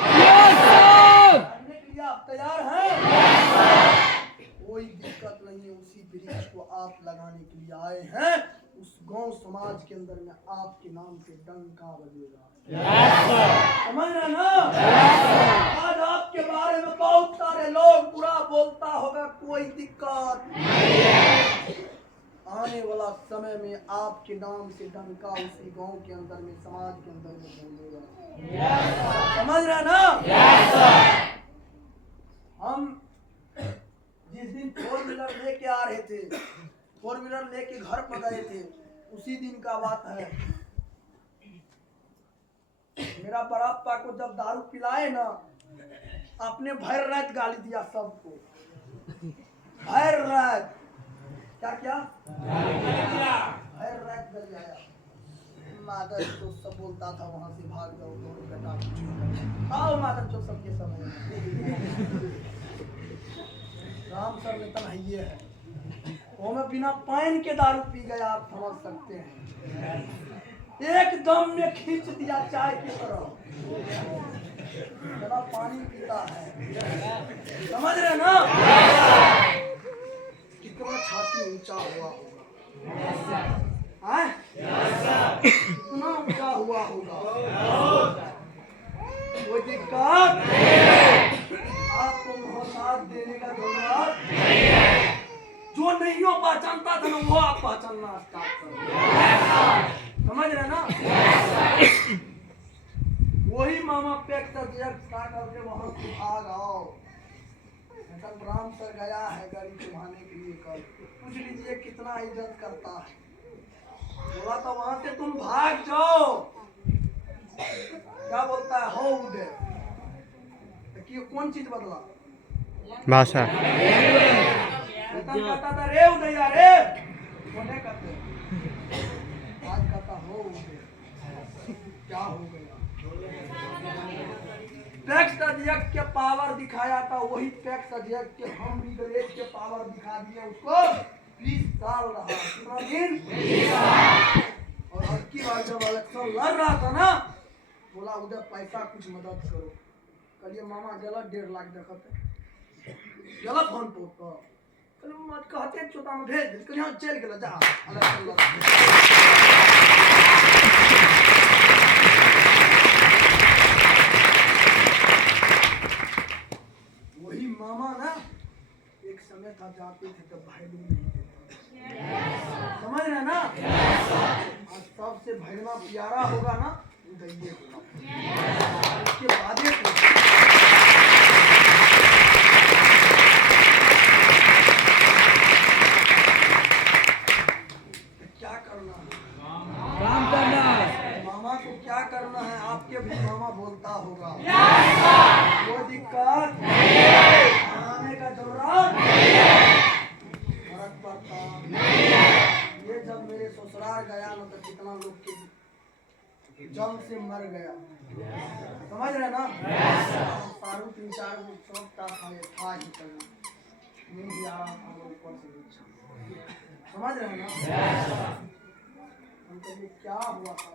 त्यागने के लिए आप तैयार हैं? कोई दिक्कत नहीं है, उसी वृक्ष को आप लगाने के लिए आए हैं। उस गांव समाज के अंदर में आपके नाम से डंका बजेगा। समझ रहे ना? आज आपके बारे में बहुत सारे लोग बुरा बोलता होगा, कोई दिक्कत नहीं। आने वाला समय में आपके नाम से डंका उसी गांव के अंदर में, समाज के अंदर में बोलेगा। समझ रहे ना? हम जिस दिन 4 व्हीलर लेके आ रहे थे, 4 व्हीलर लेके घर पर गए थे, उसी दिन का बात है। मेरा बड़प्पा को जब दारू पिलाए ना, आपने भर रात गाली दिया सबको, भर रात। क्या भर रात गल जाया। मादर तो सब बोलता था वहां से भाग जाओ, दोनों बेटा आओ मादर चो सबके समय। राम सर में तनहिए है, वो में बिना पानी के दारू पी गया, आप समझ सकते हैं। एकदम में खींच दिया चाय की तरह, बड़ा पानी पीता है। समझ रहे ना? कितना छाती ऊंचा हुआ होगा, कितना ऊंचा हुआ होगा। वो दिक्कत आपको मोहताज देने का जरूरत नहीं है। जो नहीं हो पहचानता था ना, वो आप पहचानना स्टार्ट करो। समझ रहे ना? वही मामा पैक करके वहां से भाग आओ। राम सर गया है गाड़ी चुभाने के लिए, कल पूछ लीजिए कितना इज्जत करता है। बोला तो वहां से तुम भाग जाओ। क्या बोलता है? हो उधर कि कौन चीज बदला? भाषा। कहता था रे उदया रे, कोने कहते आज कहता हो उधर। क्या हो गया? टैक्स अध्यक्ष के पावर दिखाया था, वही टैक्स अध्यक्ष के हम अंग्रेज के पावर दिखा दिए उसको। 20 साल रहा, कितना दिन? 20 साल। और अब की बार जब इलेक्शन लड़ रहा था ना, बोला उधर पैसा कुछ मदद करो। कहिए मामा गलत 1.5 लाख देखते गलत फोन तो कहते चोता में भेज दे, यहाँ चल गया जा इलेक्शन लड़। वही मामा ना एक समय था जाते थे तब भाईलू नहीं देते। समझ रहे ना? आज सबसे भैरवा प्यारा होगा ना, उदय होगा। उसके बाद क्या करना है? काम करना है। मामा को क्या करना है? आपके भी मामा बोलता होगा, वो दिक्कत आने का जरूरत फर्क पड़ता। ये जब मेरे ससुराल गया ना तो कितना लोग के जम से मर गया। समझ रहे ना? सारू 3-4 चौकता था, ये था ही करना नहीं भी आ रहा था ऊपर से नीचे। समझ रहे ना? हम कहिए क्या हुआ था,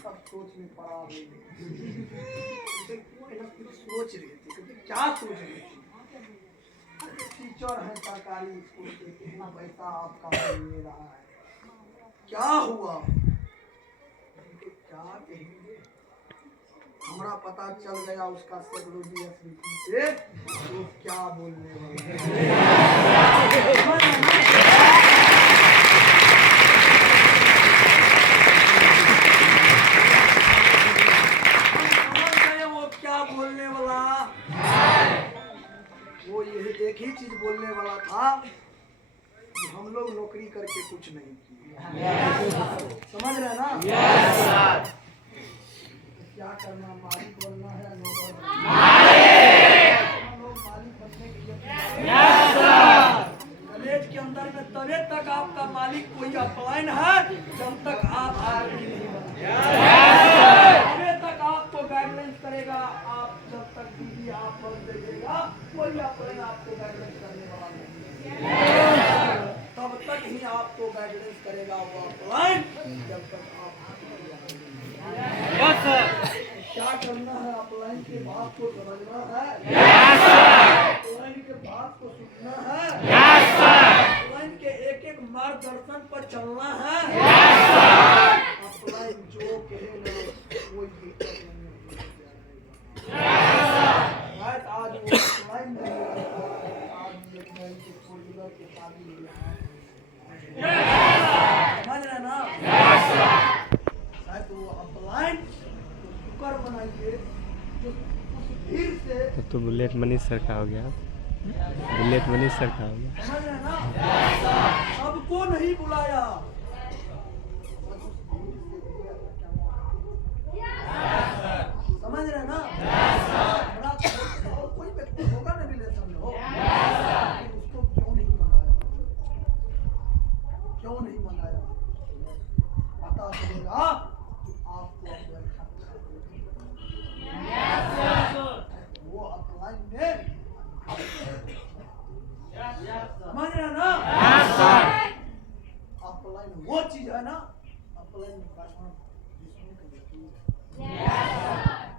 सब सोच में पड़ा हुई। कुछ सोच रहे थे, क्या सोच रहे थे? टीचर है सरकारी स्कूल के, कितना पैसा आपका मिल रहा है, क्या हुआ? क्या कहेंगे? हमारा पता चल गया उसका साइकोलॉजी से, तो क्या बोलने वाला। वो ये एक ही चीज बोलने वाला था, हम लोग नौकरी करके कुछ नहीं किए। समझ रहे ना? क्या करना? मालिक बनना है, लोग मालिक बनने के लिए कॉलेज के अंदर में तबे तक आपका मालिक कोई अपलाइन है जब तक आप आर्मी नहीं बनते। तबे तक आपको गाइडलाइंस करेगा। आप जब तक दीदी आप बन दीजिएगा, कोई अपलाइन आपको गाइडलाइंस करने वाला नहीं। तब तक ही आपको गाइडलाइंस करेगा वो अपलाइन, जब तक आप तो बुलेट मनीष सर का हो गया, बुलेट मनीष सर का हो गया। समझ रहे ना, सबको नहीं बुलाया। समझ रहे ना, और कोई व्यक्ति होगा ना रिलेशन में हो, उसको क्यों नहीं मंगाया, क्यों नहीं मंगाया, पता चलेगा आपको वो अपलाइन में। समझ रहे ना, अपलाइन वो चीज है ना, अपलाइन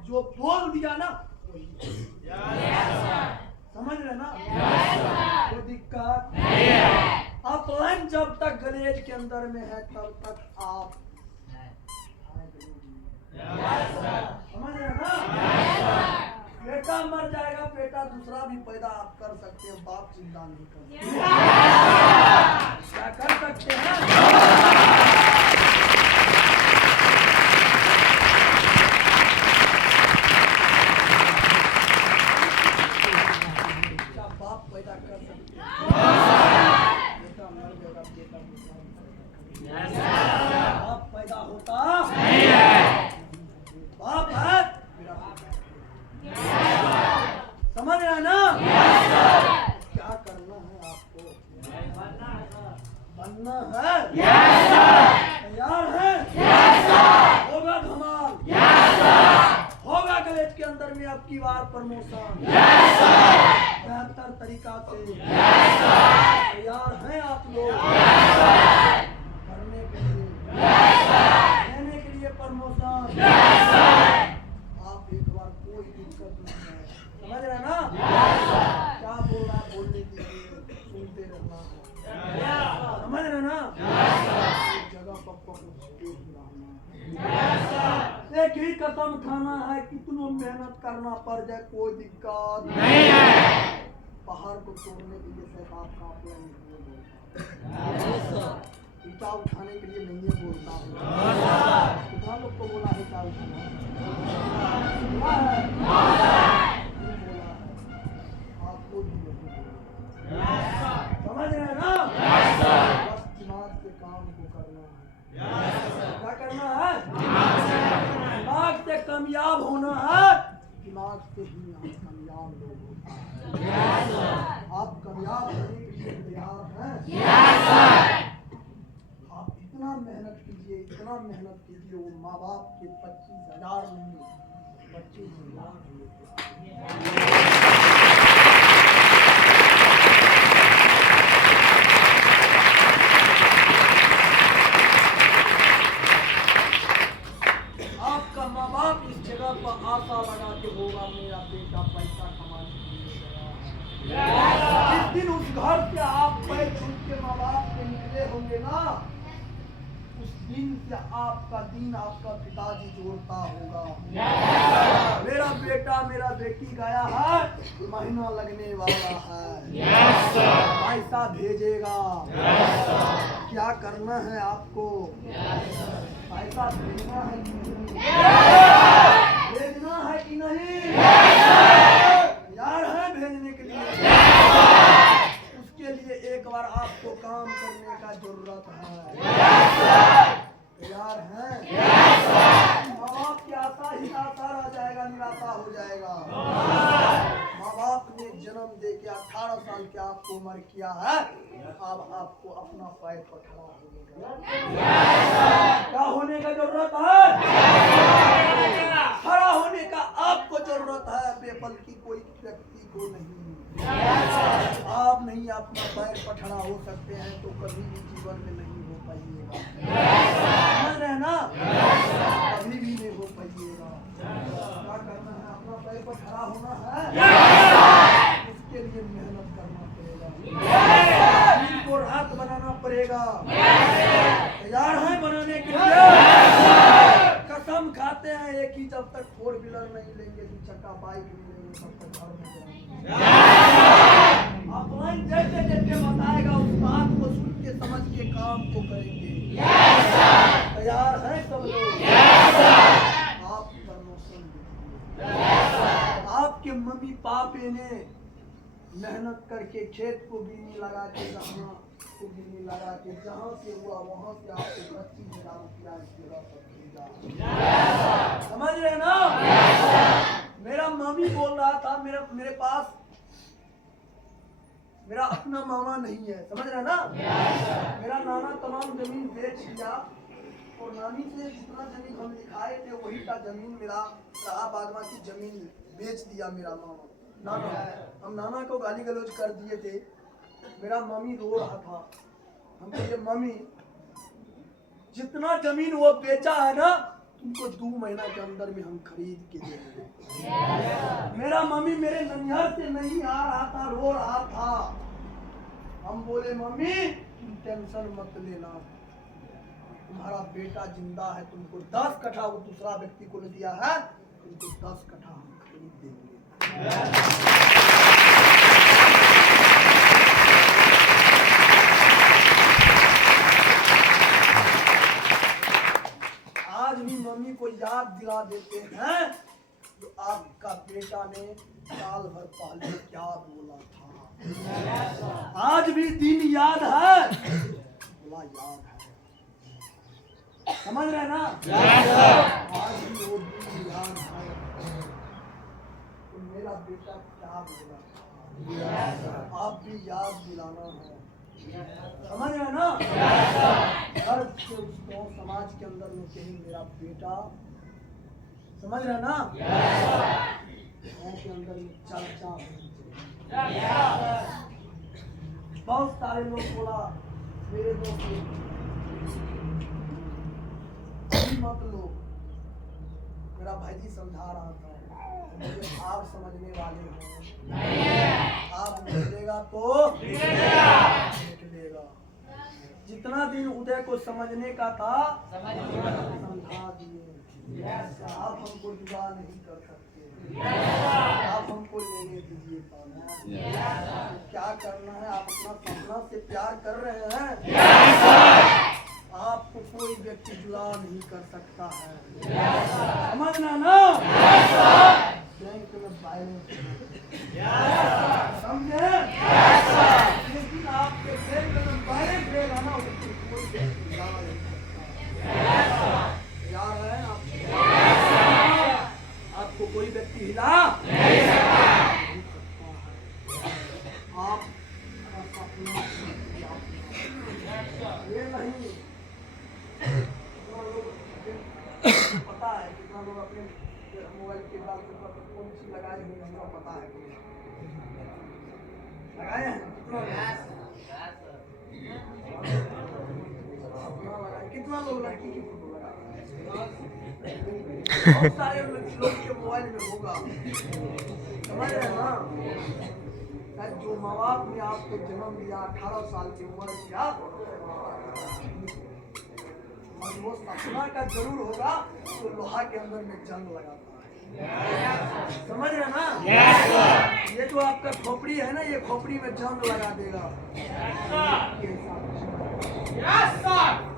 जो बोल दिया ना वही। समझ रहे ना, कोई दिक्कत नहीं है। अपलाइन जब तक गलेज के अंदर में है तब तक आप समझ रहे ना। बेटा मर जाएगा, बेटा दूसरा भी पैदा आप कर सकते हैं, बाप चिंता नहीं कर सकते। क्या कर सकते हैं? क्या बाप पैदा कर सकते हैं? बेटा मर जाएगा, बेटा दूसरा भी पैदा कर सकते हैं। बाप पैदा होता नहीं है, बाप है मेरा बेटा। समझ रहे हैं ना? क्या करना है आपको? बनना है। तैयार है? होगा धमाल, होगा कॉलेज के अंदर में अब की बार प्रमोशन बेहतर तरीका से। तैयार हैं आप लोग करने के लिए, देने के लिए प्रमोशन? आप एक बार कोई दिक्कत नहीं है। समझ रहे ना? क्या बोल रहा है, बोलने के लिए सुनते रहना है। समझ रहे ना? एक जगह पर एक ही कसम खाना है, कितनों मेहनत करना पड़ जाए कोई दिक्कत नहीं है। पहाड़ को तोड़ने के लिए शैतान का प्लान नहीं बोलता, ईटा उठाने के लिए नहीं बोलता हूँ। कितना लोग को बोला है ईटा उठाना, बोला है, नहीं बोला है, आपको भी नहीं बोला। समझ रहे हैं ना? बस दिमाग से काम को करना है। क्या करना है? दिमाग से कामयाब होना है। दिमाग से ही हम कामयाब लोग होता है। आप कामयाब होने के लिए तैयार हैं? आप इतना मेहनत कीजिए, इतना मेहनत कीजिए, वो माँ बाप के 25,000 नहीं 25 लाख लेते हैं। आपका माँ बाप इस जगह पर आशा लगा के होगा मेरा बेटा पैसा कमाने के लिए गया है। जिस दिन उस घर से आप पैर छूट के माँ बाप के निकले होंगे ना, उस दिन से आपका दिन आपका पिताजी जोड़ता होगा। मेरा बेटा मेरा बेटी गया है, महीना लगने वाला है, पैसा भेजेगा। क्या करना है आपको? पैसा भेजना है कि नहीं? भेजना है कि नहीं? यार है भेजने के लिए। उसके लिए एक बार आपको काम करने का जरूरत है। तैयार हैं? माँ बाप की आशा ही आशा रह जाएगा, निराशा हो जाएगा। माँ बाप ने जन्म दे के 18 साल के आपको उम्र किया है, अब आपको अपना पैर पर खड़ा होने का क्या होने का जरूरत है? खड़ा होने का आपको जरूरत है, बेबल की कोई व्यक्ति को नहीं। आप नहीं अपना पैर पर खड़ा हो सकते हैं तो कभी भी जीवन में नहीं हो पाइएगा। समझ रहे हैं ना? कभी भी नहीं हो पाइएगा। क्या करना है? अपना पैर पर खड़ा होना है, उसके लिए मेहनत करना पड़ेगा, दिन को रात बनाना पड़ेगा। तैयार है बनाने के लिए? कसम खाते हैं एक ही, जब तक 4 व्हीलर नहीं लेंगे, 2 चक्का बाइक नहीं लेंगे, तब तक घर में जाएंगे। अपलाइन जैसे जैसे बताएगा उस बात को सुन के समझ के काम को करेंगे। तैयार है सब लोग? आप प्रमोशन आपके मम्मी पापे ने मेहनत करके खेत को गिरनी लगा के जहाँ को गिरनी लगा के जहाँ से हुआ वहाँ से आपको 25,000 रुपया इसके रस भेजा। समझ रहे ना? मेरा मम्मी बोल रहा था मेरे पास मेरा अपना मामा नहीं है, समझ रहे ना? मेरा नाना तमाम जमीन बेच दिया और नानी से जितना जमीन हम लिखाए थे वही का जमीन मेरा रहा, बागवा की जमीन बेच दिया मेरा मामा नाना। हम नाना को गाली गलौज कर दिए थे। मेरा मम्मी रो रहा था। हम कहे मम्मी जितना जमीन वो बेचा है ना तुमको 2 महीना के अंदर में हम खरीद के देंगे। मेरा मम्मी मेरे ननिहाल से नहीं आ रहा था, रो रहा था। हम बोले मम्मी तुम टेंशन मत लेना, तुम्हारा बेटा जिंदा है, तुमको 10 कट्ठा वो दूसरा व्यक्ति को दिया है, तुमको 10 कट्ठा हम खरीद देंगे। आज भी मम्मी को याद दिला देते हैं तो आपका बेटा ने साल भर पहले क्या बोला था। आज भी दिन याद है, बोला याद है, समझ रहे ना? आज भी वो दिन याद है तो मेरा बेटा क्या बोला था, आप भी याद दिलाना है, समझ रहे ना? गर्व से उसको समाज के अंदर में कहीं मेरा बेटा, समझ रहे ना? गाँव के अंदर में चर्चा होनी चाहिए। बहुत सारे लोग बोला मेरे दोस्त मत लो, मेरा भाई जी समझा रहा था मुझे आप समझने वाले हो, आप निकलेगा तो निकलेगा। जितना दिन उदय को समझने का था समझा दिए। आप हमको जुदा नहीं कर सकते, आप हमको लेने दीजिए पाना। क्या करना है, आप अपना सपना से प्यार कर रहे हैं, आपको कोई व्यक्ति जुदा नहीं कर सकता है, समझना ना? बैंक में बैलेंस समझे, लेकिन आपके बैंक में बैलेंस रहेगा ना उसको कोई व्यक्ति जुदा नहीं कर सकता। यार है आपको कोई व्यक्ति हिला नहीं सकता है। आप सपना ये नहीं, पता है कितना लोग अपने मोबाइल के बाद कौन सी लगाए हुए हमको पता है, लगाए हैं कितना लोग लड़की की फोटो लगाए, बहुत सारे लोग के मोबाइल में होगा, समझ रहे हैं ना? जो माँ बाप ने आपको जन्म दिया 18 साल की उम्र किया और वो सपना का जरूर होगा तो लोहा के अंदर में जंग लगाता है, समझ रहे ना? ये जो आपका खोपड़ी है ना, ये खोपड़ी में जंग लगा देगा,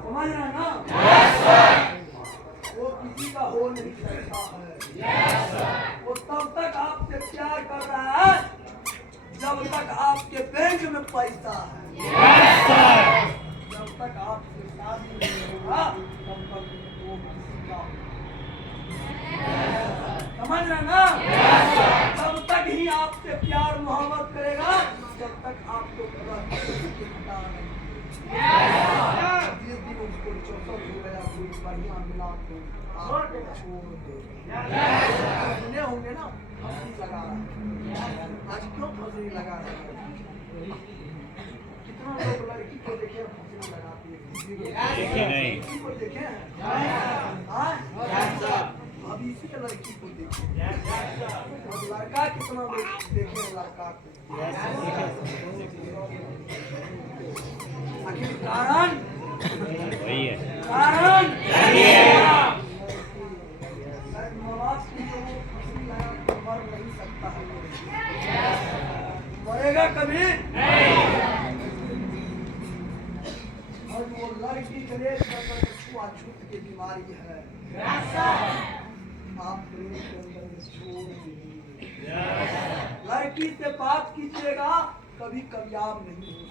समझ रहे ना? वो किसी का हो नहीं सकता है। वो तब तक आपसे प्यार कर रहा है जब तक आपके बैंक में पैसा है, जब तक आपसे शादी नहीं होगा तब तक वो किसी का, समझ रहे ना? तब तक ही आपसे प्यार मोहब्बत करेगा जब तक आपको चिंता नहीं। जिस दिन उसको चौसठ हो गया कोई बढ़िया मिला तो आपको छोड़ दे, सुने होंगे ना फांसी लगा रहा है, आज क्यों फांसी लगा रहा है? कितना लोग लड़की को देखे फांसी लगाती है, लड़की को देखे अभी इसी के लड़की को देखे, और लड़का कितना लोग देखे लड़का को, आखिर कारण वही है, कारण मर नहीं सकता है, मरेगा कभी और वो लड़की कलेश छूत की बीमारी है, आप प्रेम के अंदर में छोड़ दीजिए। लड़की से बात कीजिएगा कभी कामयाब नहीं हो सकते।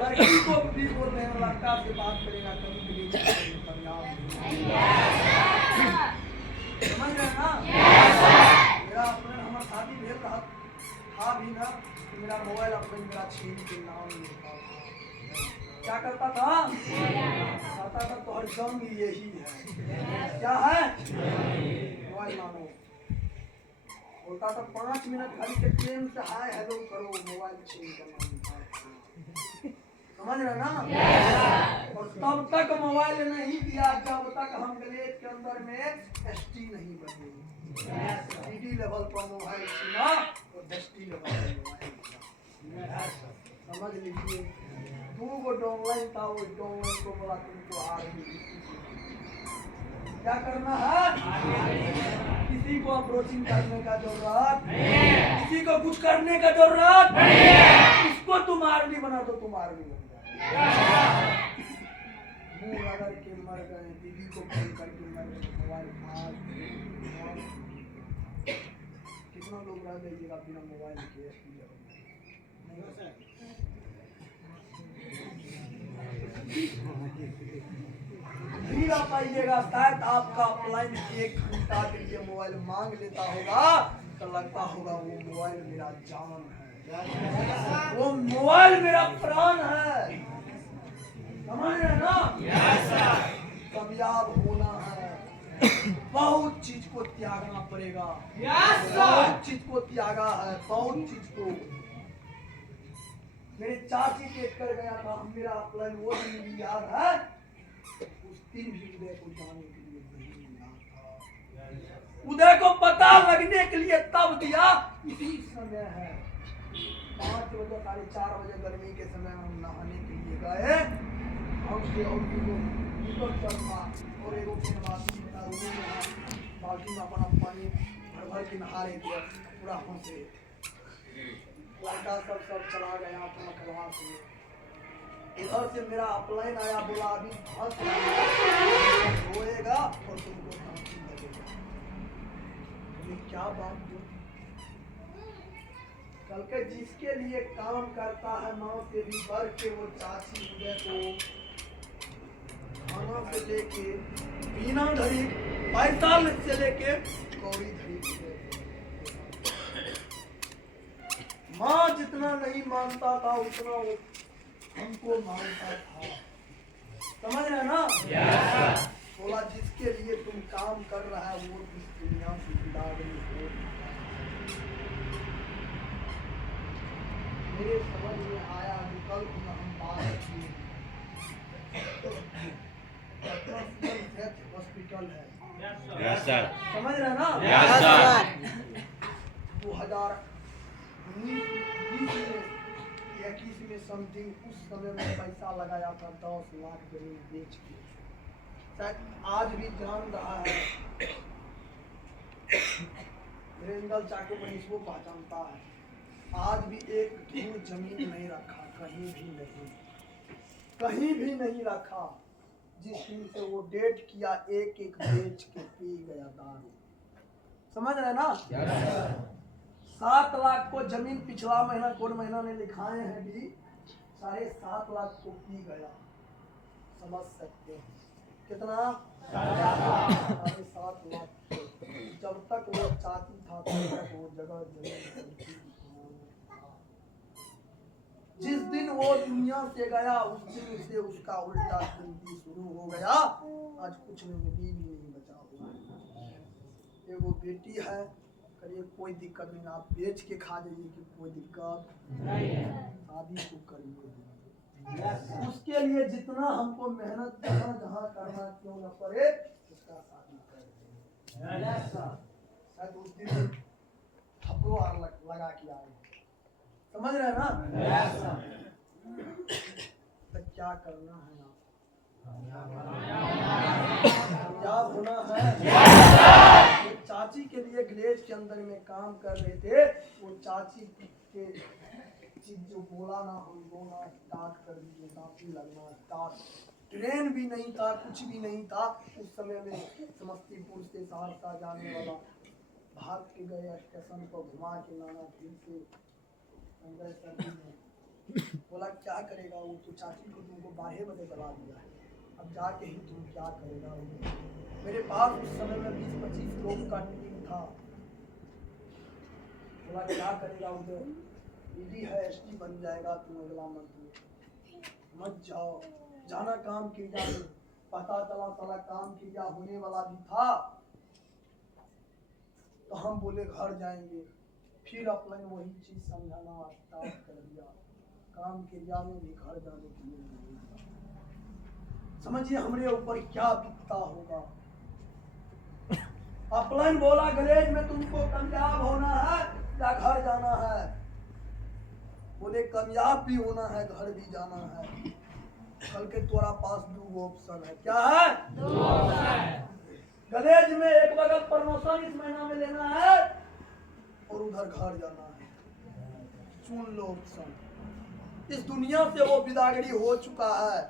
लड़की को भी बोल रहे हैं लड़का से बात करेगा कभी कामयाब नहीं होगा। समझ रहे हैं ना? मेरा अपने हमारा शादी भेल रहा था भी ना तो मेरा मोबाइल अपने मेरा छीन के नाम लिखा था। क्या करता था? कहता था तो हर जंग यही है। क्या है? मोबाइल मांगो। बोलता था 5 मिनट खाली के प्रेम से हाय हेलो करो, मोबाइल छीन के नाम लिखा। समझ रहे ना? और तब तक मोबाइल नहीं दिया जब तक हम गलेज के अंदर में एसटी नहीं बनी। सीडी लेवल पर मोबाइल छीना और एसटी लेवल पर मोबाइल छीना। समझ लीजिए 2 गो डॉनलाइन था, वो डॉनलाइन को बोला तुमको आ रही। क्या करना है? किसी को अप्रोचिंग करने का जरूरत नहीं, किसी को कुछ करने का जरूरत नहीं। इसको तुम आर्मी बना तो तुम आर्मी बन जाओ। मुंह रगड़ के मर गए, दीदी को फोन करके मर गए, मोबाइल फाड़। कितना लोग रह जाइएगा बिना मोबाइल के? नहीं आ पाइएगा। शायद आपका ऑफलाइन 1 घंटा के लिए मोबाइल मांग लेता होगा तो लगता होगा वो मोबाइल मेरा जान है, वो मोबाइल मेरा प्राण है। समझ रहे हैं ना? कामयाब होना है, बहुत चीज को त्यागना पड़ेगा। बहुत चीज को त्यागा है, बहुत चीज को। मेरी चाची देख कर गया था मेरा ऑफलाइन, वो दिन भी याद है। उस दिन भी उदय को जाने के लिए नहीं याद था। उदय को पता लगने के लिए तब दिया इसी समय है। 5 बजे 4:30 बजे गर्मी के समय हम नहाने के लिए गए। हमसे और और एगो बाल्टी में अपना पानी भर के नहा रहे थे, पूरा हंस रहे थे। लड़का सब चला गया अपना करवा से। इधर से मेरा अपलाइन आया, बोला अभी हंस रोएगा और तुमको हंसी लगेगा। क्या बात जो कल के जिसके लिए काम करता है माँ से भी बढ़ के, वो चाची उदय को खाना से लेके पीना धरी, पैसा से लेके कौड़ी धरी। माँ जितना नहीं मानता था उतना वो हमको मानता था। समझ रहे ना? बोला जिसके लिए तुम काम कर रहा है वो इस दुनिया से विदा नहीं हो। मेरे समझ में आया विकल्प में हम बात किए। हॉस्पिटल है। Yes sir. समझ रहे ना? Yes sir. 2021 में समथिंग उस समय में पैसा लगाया था 10 लाख जमीन बेच के। शायद आज भी जान रहा है रेंगल चाकू पर इसको पहचानता है। आज भी एक धूल जमीन नहीं रखा, कहीं भी नहीं रखा। जिस दिन से वो डेट किया एक बेच के पी गया दारू। समझ रहे ना? 7 लाख को जमीन पिछला महीना कौन महीना ने लिखाए हैं भी, 7.5 लाख को पी गया। समझ सकते हैं कितना? 7.5 लाख। जब तक वो चाहती था तब तक वो जगह जमीन। जिस दिन वो दुनिया से गया उस दिन से उसका उल्टा गिनती शुरू हो गया। आज कुछ भी नहीं बचा हुआ। एगो बेटी है, करिए कोई दिक्कत नहीं, आप बेच के खा जाइए कि कोई दिक्कत नहीं है। शादी को करिए, उसके लिए जितना हमको मेहनत जहाँ जहाँ करना क्यों न पड़े उसका शादी करें। शायद उस दिन थप्पड़ लगा के आए। समझ रहे हैं ना? तो क्या करना है ना? क्या होना है? वो चाची के लिए ग्लेज के अंदर में काम कर रहे थे। वो चाची के चीज जो बोला ना हम बोला स्टार्ट कर दीजिए, काफी लगना स्टार्ट। ट्रेन भी नहीं था, कुछ भी नहीं था उस समय में। समस्तीपुर से सहरसा जाने वाला भाग के गए स्टेशन को घुमा के लाना फिर से अंदर सर्दी में बोला क्या करेगा वो तो चाची को तुमको 12 बजे जला दिया है, अब जाके ही तुम क्या करेगा वो। मेरे पास उस समय में 20-25 लोग का टीम था। बोला क्या करेगा उधर, ईडी है एसटी बन जाएगा तुम अगला मंत्री, मत जाओ, जाना काम किया। पता चला साला काम किया होने वाला भी था तो हम बोले घर जाएंगे, फिर अपने वही चीज समझाना स्टार्ट कर दिया। काम क्रिया में भी घर जाने के लिए नहीं था। समझिए हमारे ऊपर क्या बीतता होगा। अपलाइन बोला गलेज में तुमको कामयाब होना है या घर जाना है, बोले कामयाब भी होना है घर भी जाना है। कल के तुम्हारा पास 2 ऑप्शन है, क्या है? 2 ऑप्शन। गलेज में एक बगल प्रमोशन इस महीना में लेना है और उधर घर जाना है, चुन लो ऑप्शन। इस दुनिया से वो विदागरी हो चुका है,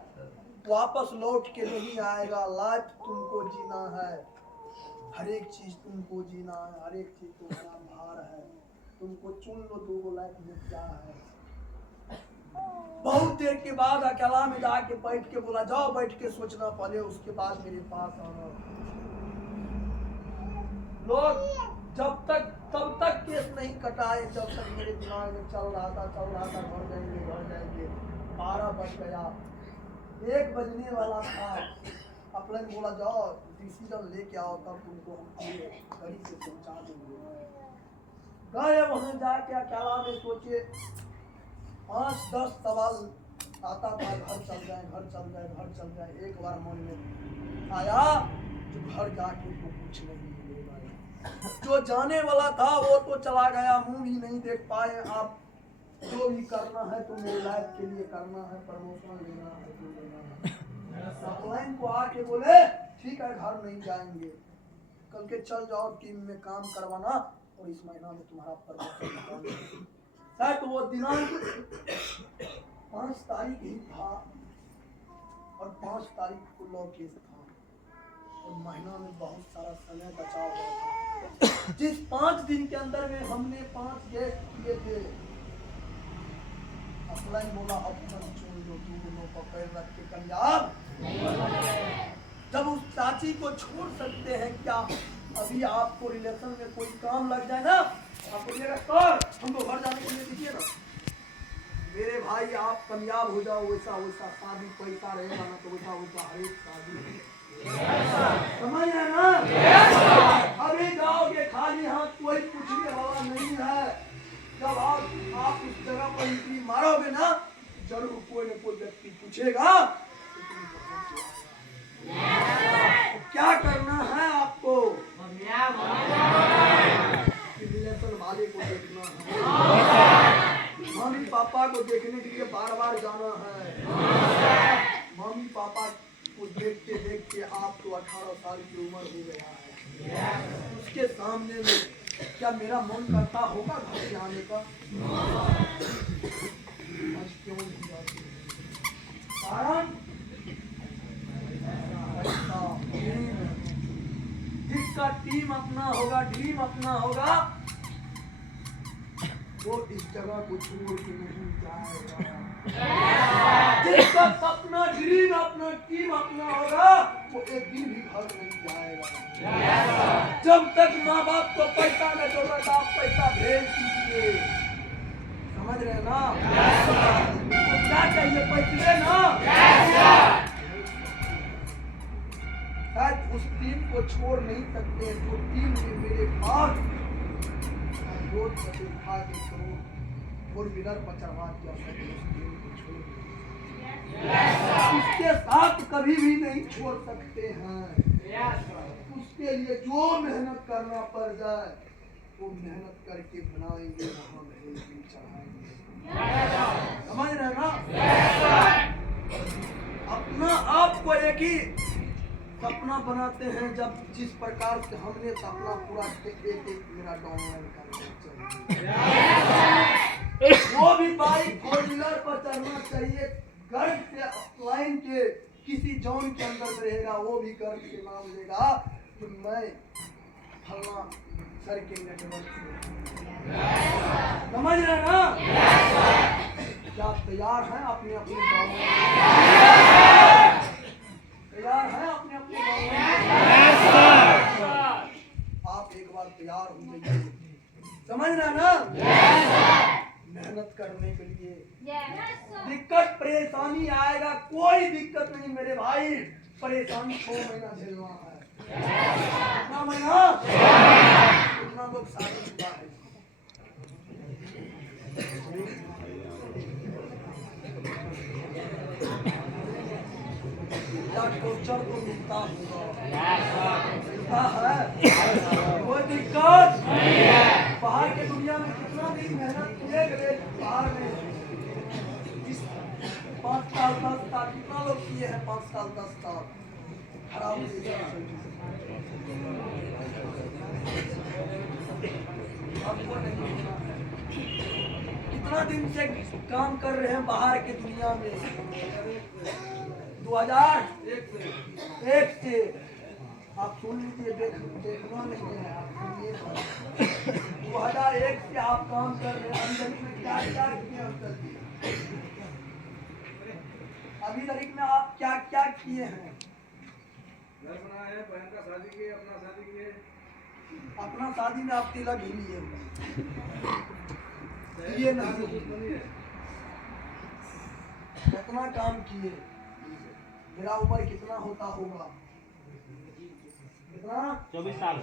वापस लौट के नहीं आएगा। लाइफ तुमको जीना है, हर एक चीज तुमको जीना है, हर एक चीज तुम्हारा भार है, तुमको चुन लो तुमको लाइफ में क्या है। बहुत देर के बाद अकेला में जाके बैठ के बोला जाओ बैठ के सोचना पड़े, उसके बाद मेरे पास आना। लोग जब तक तब तक केस नहीं कटाए जब तक मेरे दिमाग में चल रहा था घर जाएंगे। 12 बज गया, 1 बजने वाला था। अपने बोला जाओ डिसीजन लेके आओ तब तुमको हम पूरे गाड़ी से पहुंचा देंगे। गए वहां जाके अकेला में सोचे 5-10 सवाल आता था, घर चल जाए। एक बार मन में आया जो घर जाके तो कुछ नहीं मिलेगा। जो जाने वाला था वो तो चला गया, मुंह भी नहीं देख पाए। आप जो भी करना है तो मेरे लाइफ के लिए करना है, प्रमोशन लेना है तो लेना है। सप्लाइन को आके बोले ठीक है घर नहीं जाएंगे, कल के चल जाओ टीम में काम करवाना और इस महीना में तुम्हारा प्रमोशन। शायद वो दिनांक 5 तारीख ही था और 5 तारीख को लॉ केस था और महीना में बहुत सारा समय बचा हुआ था। जिस 5 दिन के अंदर में हमने 5 गेट किए थे, अपलाइन बोला ऑप्शन चुन लो, दोनों पकड़ रख के कामयाब। जब उस चाची को छोड़ सकते हैं क्या? अभी आपको रिलेशन में कोई काम लग जाए ना, आपको बोलिएगा सर हमको घर जाने के लिए दीजिए ना। मेरे भाई आप कामयाब हो जाओ, वैसा शादी पैसा रहेगा ना तो वैसा हर एक शादी समझ है ना। अभी जाओगे खाली हाथ, कोई पूछने वाला नहीं है। जब आप उस जगह पर एंट्री मारोगे ना, जरूर कोई न कोई व्यक्ति पूछेगा क्या करना है आपको। रिलेशन वाले को देखना है, मम्मी पापा को देखने के लिए बार जाना है। मम्मी पापा को देखते देखते आप तो 18 साल की उम्र हो गया है, उसके सामने में क्या मेरा मन करता होगा घर से आने का? क्यों नहीं जाते? कारण जिसका टीम अपना होगा, ड्रीम अपना होगा, वो इस जगह को छोड़ के नहीं जाएगा। जिसका सपना ड्रीम अपना टीम अपना होगा, वो एक दिन भी घर नहीं जाएगा। जब तक माँ बाप को पैसा न जरूरत आप पैसा भेज दीजिए, समझ रहे ना? तो क्या चाहिए? पैसे ना। शायद उस टीम को छोड़ नहीं सकते जो टीम के मेरे पास रोज खा के करो 4 व्हीलर पर चढ़वा के उस टीम को छोड़ उसके साथ कभी भी नहीं छोड़ सकते हैं। उसके लिए जो मेहनत करना पड़ जाए वो मेहनत करके बनाएंगे, वहां भेजेंगे, चढ़ाएंगे। समझ रहे ना? अपना आप को एक ही सपना बनाते हैं, जब जिस प्रकार से हमने सपना पूरा एक मेरा डाउनलोड करना चाहिए, वो भी बाइक 4 व्हीलर पर चढ़ना चाहिए। गर्व से लाइन के किसी जोन के अंदर रहेगा, वो भी गर्व से नाम लेगा कि मैं फलना सर के नेटवर्क से। समझ रहे ना? क्या तैयार हैं अपने अपने गाँव में? तैयार हैं अपने अपने गाँव में? आप एक बार तैयार हो जाइए। समझ रहे ना? मेहनत करने के लिए दिक्कत परेशानी आएगा, कोई दिक्कत नहीं मेरे भाई। परेशानी 6 महीना झेलना है। कितना महीना? कितना लोग शादी शुदा है? टोचर को मिलता होगा, मिलता है, कोई दिक्कत नहीं है। बाहर के दुनिया में कितना दिन मेहनत किए गए, बाहर में 5 साल 10 साल कितना लोग किए हैं? 5 साल 10 साल खराब आपको नहीं होना है। कितना दिन से काम कर रहे हैं बाहर के दुनिया में? 2001 से आप सुन लीजिए, देखना नहीं है, आप सुनिए। 2001 से आप काम कर रहे हैं। अभी में क्या क्या किए अभी तक में आप क्या क्या किए हैं? घर बनाया, बहन का शादी किए, अपना शादी किए। अपना शादी में आप तिलक ही लिए ये नहीं, कितना काम किए? मेरा उम्र कितना होता होगा? कितना? 24 साल।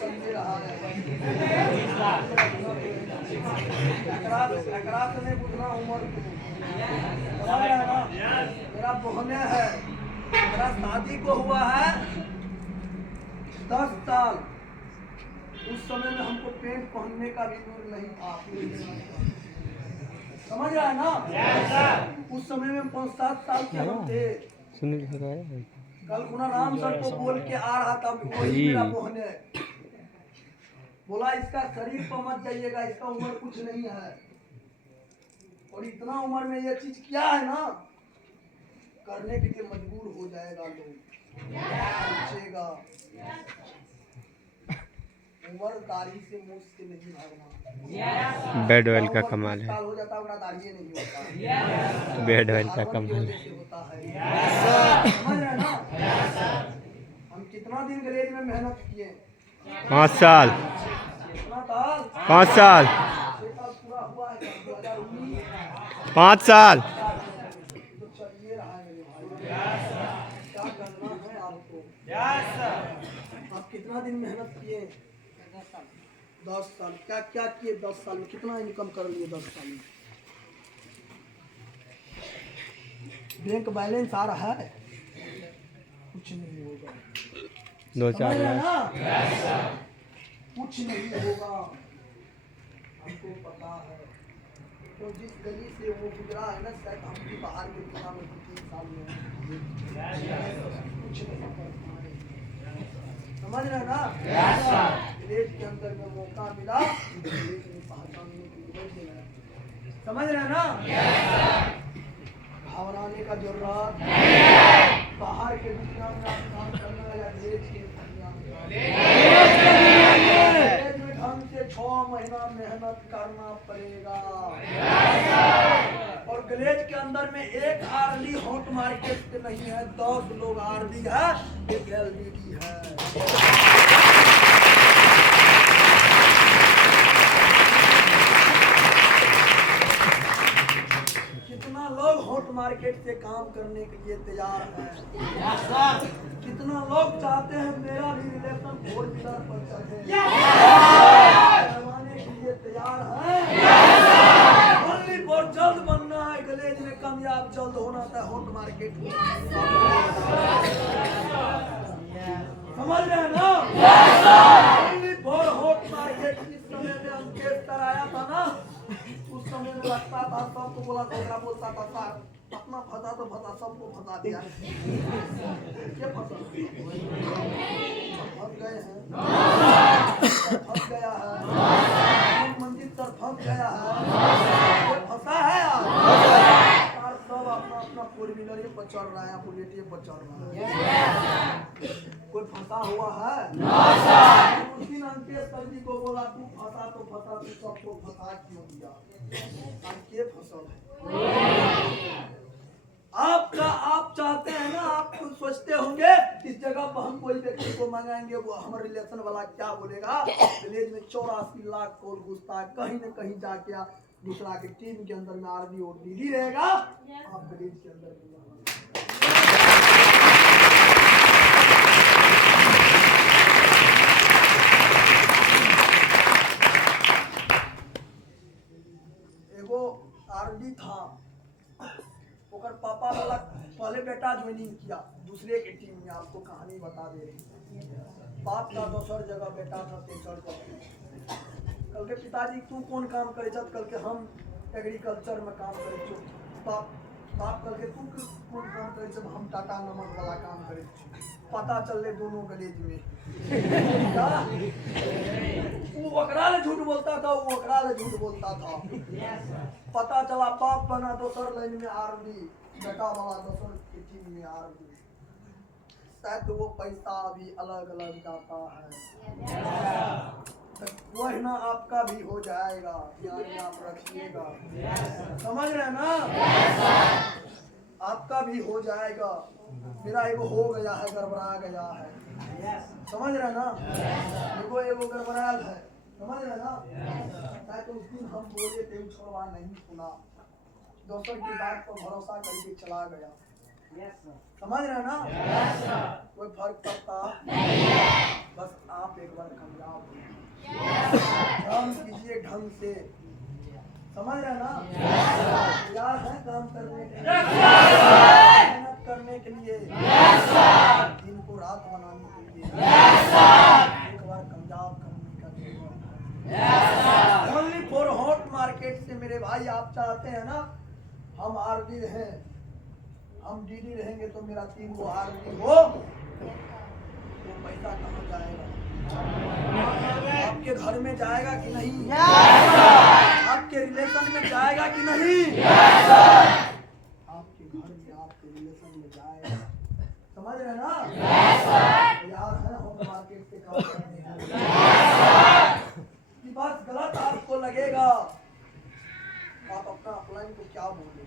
समझे रहा है। एकरा से नहीं पूछना उम्र को। समझ रहे हैं ना? मेरा बहने है, मेरा शादी को हुआ है 10 साल। उस समय में हमको पेंट पहनने का भी दूर नहीं था। समझ रहा है ना? उस समय में 5-7 साल के हम थे। कल खुना राम सर को बोल के आ रहा था, वही मेरा बहने बोला इसका शरीर पर मत जाइएगा, इसका उम्र कुछ नहीं है। और इतना उम्र में ये चीज किया है ना, करने के लिए मजबूर हो जाएगा लोग, सोचेगा। उम्र दाढ़ी से मुझ से नहीं भागना। बेड ऑयल का कमाल है। हो जाता है, दाढ़ी नहीं होता। बेड ऑयल का कमाल है। होता है। समझ रहे हैं ना? हम कितना दिन गैरेज में मेहनत किए? 5 साल। कितना साल? 5 साल। 6 साल पूरा हुआ है। 2019 5 साल। तो चलिए रहा है मेरे भाई। क्या करना है आपको? आप कितना दिन मेहनत किए? 10 साल। क्या क्या किए 10 साल में? कितना इनकम कर लिए 10 साल में? बैंक बैलेंस आ रहा है? कुछ नहीं होगा। 2-4 लाख। कुछ नहीं होगा, हमको पता है। तो जिस गली से वो गुजरा है ना, शायद हम भी बाहर के दुनिया में 2-3 साल में कुछ नहीं कर पाए। समझ रहे ना? देश के अंदर में मौका मिला, देश में पहचानने की जरूरत। समझ रहे ना? घबराने का जरूरत बाहर के दुनिया में आप काम करना या देश के दुनिया में ढंग से 6 महीना मेहनत करना पड़ेगा। और गलेज के अंदर में एक आरडी हॉट मार्केट पे नहीं है, 10 लोग आरडी है, एक एलडीडी है। कितना लोग हॉट मार्केट से काम करने के लिए तैयार हैं? कितना लोग चाहते हैं मेरा भी रिलेशन 4 व्हीलर पर चले, करवाने के लिए तैयार हैं? ओनली फॉर जल्द बनना है, गलेज में कामयाब जल्द होना था हॉट मार्केट में। समझ रहे हैं ना? Only for hot market. इस समय में अंकेश सर आया था ना, उस समय में लगता था सबको बोला था, बोलता था सर अपना फंसा तो फंसा, सबको फंसा दिया। क्या फंसा? फंस गए हैं, फंस गया है मंदिर सर, फंस गया है, फंसा है यार। सब अपना अपना 4 व्हीलर पर चढ़ रहा है, बुलेटिए पर चढ़ रहा है। कोई फंसा हुआ है? उस दिन अंकेश सर जी को बोला तू फंसा तो फंसा, तू सबको फंसा क्यों दिया? के फसल है आपका। आप चाहते हैं ना, आप खुद सोचते होंगे इस जगह पर हम कोई व्यक्ति को मंगाएंगे, वो हमारे रिलेशन वाला क्या बोलेगा? विलेज में 84 लाख कॉल घुसता है, कहीं न कहीं जाके दूसरा के टीम के अंदर में आरबी और डीडी रहेगा, आप विलेज के अंदर में एगो आरडी था, ओकर पापा वाला पहले बेटा ज्वाइनिंग किया दूसरे के टीम में, आपको कहानी बता दे रही। बाप का दोसर जगह, बेटा था तेसर जगह। कल के पिताजी तू कौन काम करे छत? कल के हम एग्रीकल्चर में काम करे छो। बाप कल के तू कौन काम करे छत? हम टाटा नमक वाला काम करे छो। पता चल दोनों गलेज में वो वकरा ले झूठ बोलता था, वो वकरा ले झूठ बोलता था। पता चला बाप बना दोसर लाइन में आरबी, बेटा वाला दोसर की टीम में आरबी। शायद वो पैसा अभी अलग अलग जाता है, वही ना आपका भी हो जाएगा, ध्यान आप रखिएगा। समझ रहे ना? आपका भी हो जाएगा। मेरा एगो हो गया है, गड़बड़ा गया है। समझ रहे ना? एगो गड़बड़ाल है, समझ रहे ना? तो उस दिन हम बोले थे, छोड़वा नहीं सुना, दोस्तों की बात पर भरोसा करके चला गया। समझ रहे ना? कोई फर्क पड़ता बस आप एक बार कामयाब काम कीजिए ढंग से। समझ रहे ना? तैयार है काम करने के लिए, मेहनत करने के लिए, दिन को रात बनाने के लिए, एक बार कामयाब करने का। ओनली फॉर हॉट मार्केट से मेरे भाई आप चाहते हैं ना हम आरडी हैं, हम डीडी रहेंगे तो मेरा 3 गो आरडी हो, तो पैसा कहाँ जाएगा? आपके घर में जाएगा कि नहीं? आपके रिलेशन में जाएगा कि नहीं? आपके घर में, आपके रिलेशन में जाएगा। समझ रहे ना? यार है हम मार्केट से काम करने की बात गलत आपको लगेगा, आप अपना अपलाइन को क्या बोले?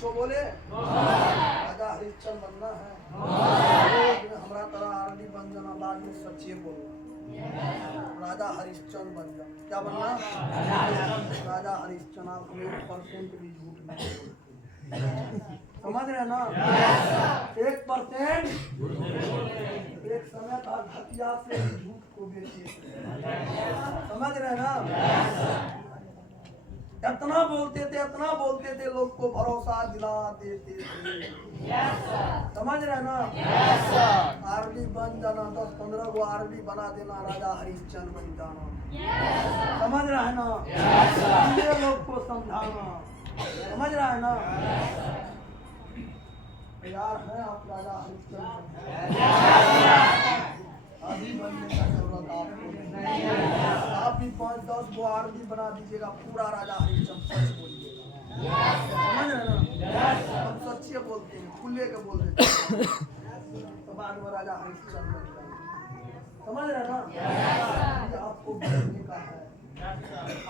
जो बोले राजा हरिश्चंद्र बनना है, हमारा तरह आरडी बन जाना, बाद में सच्चे बोलो राजा हरिश्चंद्र बन जाओ। क्या बनना? राजा हरिश्चंद्र। आप 1% भी झूठ नहीं बोलते। समझ रहे ना? 1% एक समय था घटिया से झूठ को बेचे। समझ रहे ना? इतना बोलते थे लोग को भरोसा दिला देते थे। समझ रहे ना? आरडी बन जाना, 10-15 गो आरडी बना देना, राजा हरिश्चंद्र बन जाना। समझ रहे है ना? ये लोग को समझाना। समझ रहा है ना? यार है आप राजा हरिश्चंद्र अभी बनने का जरूरत आपको नहीं है। आप भी 5-10 गो आरडी बना दीजिएगा, पूरा राजा हरिश्चंद्र सच बोलिएगा। समझ रहे ना? हम सच्चे बोलते हैं, खुले के बोल देते हैं, तो बाद में राजा हरिश्चंद्र बन जाएंगे। समझ रहे ना? ये आपको बोलने का है।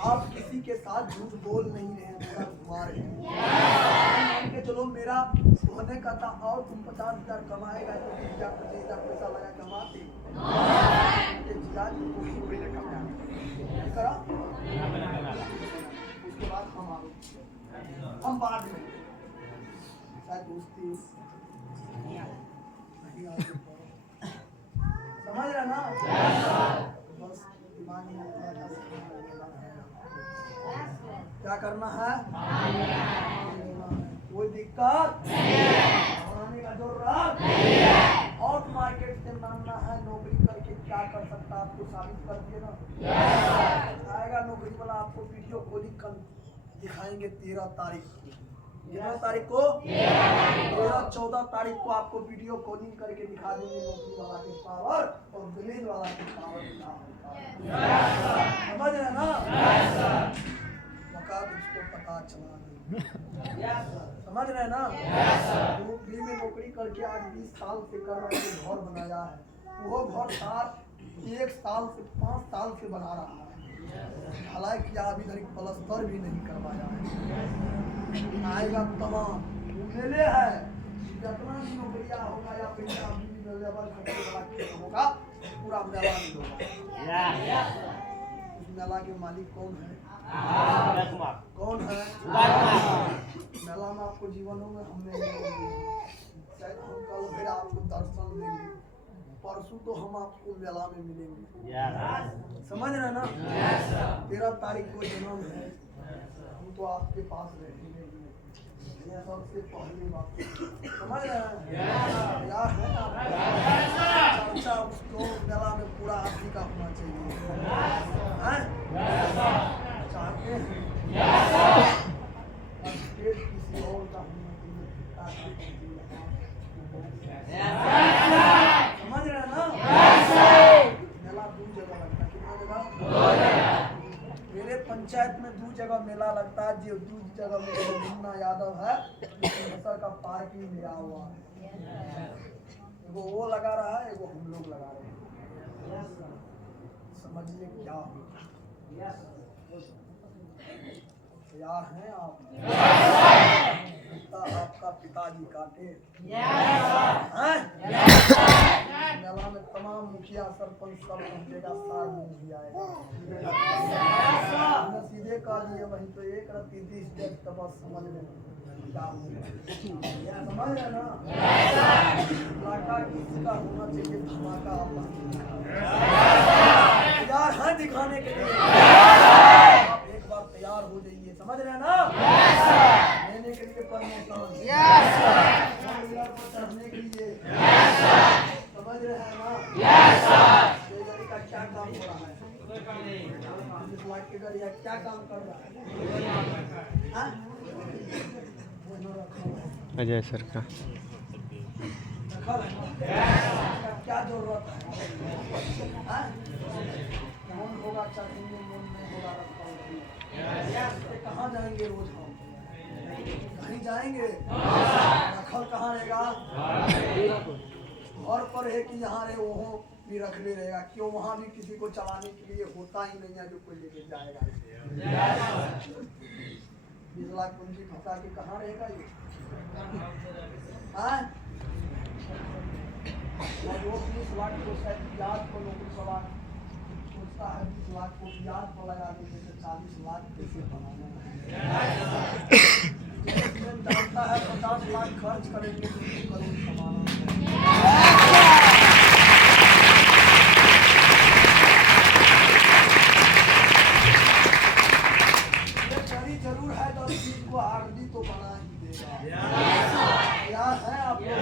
आप किसी के साथ झूठ बोल नहीं रहे हैं, घुमा रहे हैं। मान के चलो मेरा होने का था और तुम 50,000 कमाएगा तो 20,000-25,000 पैसा लगा कमाते करा। उसके बाद हम बाद में शायद दोस्ती समझ रहे ना? बस दिमाग में क्या करना है? कोई दिक्कत बनाने का जरूरत हॉट मार्केट से मानना है। नौकरी करके क्या कर सकता है आपको साबित कर दिए ना। आएगा नौकरी वाला, आपको वीडियो कॉलिंग कल दिखाएंगे 13 तारीख को। 13 तारीख को 13-14 तारीख को आपको वीडियो कॉलिंग करके दिखा देंगे नौकरी वाला के पावर और विलेज वाला के पावर क्या होता है। समझ रहे ना? का उसको पता चला नहीं। समझ रहे हैं ना? वो फ्री में नौकरी करके आज 20 साल से कर रहे हैं, घर बनाया है। वो घर 1 साल से 5 साल से बना रहा है, हालांकि अभी तक प्लस्तर भी नहीं करवाया है। आएगा तमाम मेले है, जितना भी नौकरिया होगा या पैसा लेवल होगा पूरा मेला में होगा। उस मेला के मालिक कौन है? कौन है? मेला में आपको जीवनों में हमने शायद हम कल फिर आपको दर्शन देंगे, परसों तो हम आपको मेला में मिलेंगे। समझ रहे ना? 13 तारीख को जन्म है, हम तो आपके पास रहेंगे। ये सबसे पहली बात समझ रहे हैं? यार है ना चर्चा उसको मेला में पूरा आदमी का होना चाहिए। चाहते हैं किसी और का होना चाहिए। समझ रहे हैं ना? मेला 2 जगह लगता है। कितना जगह? मेरे पंचायत में 2 जगह मेला लगता है। जो 2 जगह में मुन्ना यादव है सर का पार्किंग लिया हुआ है, एगो वो लगा रहा है, एगो हम लोग लगा रहे हैं। समझिए क्या होगा। तैयार हैं आप? आपका पिताजी काटे हैं? मेला में तमाम मुखिया सरपंच सब पहुंचेगा, सार भी आएगा। हमने सीधे कह दिए वहीं तो 1 रत्ती 30 डेट तो बस समझ में क्या होगा। समझ रहे ना? इलाका किसी का होना चाहिए धमाका। तैयार हैं दिखाने के लिए? आप एक बार तैयार हो जाइए। समझ रहे हैं ना? लेने के लिए परमिशन, चढ़ने के लिए। समझ रहे हैं ना? ट्रेजरी का क्या काम हो रहा है? 20 लाख के गाड़ी क्या काम कर रहा है? अजय सर का क्या जरूरत है? कौन होगा चाहेंगे, मन में होगा रखा। कहाँ जाएंगे रोज हम? कहीं जाएंगे? रखल कहाँ रहेगा? घर पर है कि यहाँ रहे वहाँ भी रख ले रहेगा। क्यों? वहाँ भी किसी को चलाने के लिए होता ही नहीं है जो कोई लेके जाएगा। 20 लाख पूंजी फंसा के कहाँ रहेगा ये? और वो 20 लाख को शायद ब्याज को नौकरी सवाल सोचता है, 20 लाख को ब्याज पर लगा देने से 40 लाख कैसे बनाना है। जानता है 50 लाख खर्च करेंगे तो 2 करोड़ कमाना जरूर है। 10 चीज को आरडी तो बना ही देगा। यार है आप लोग?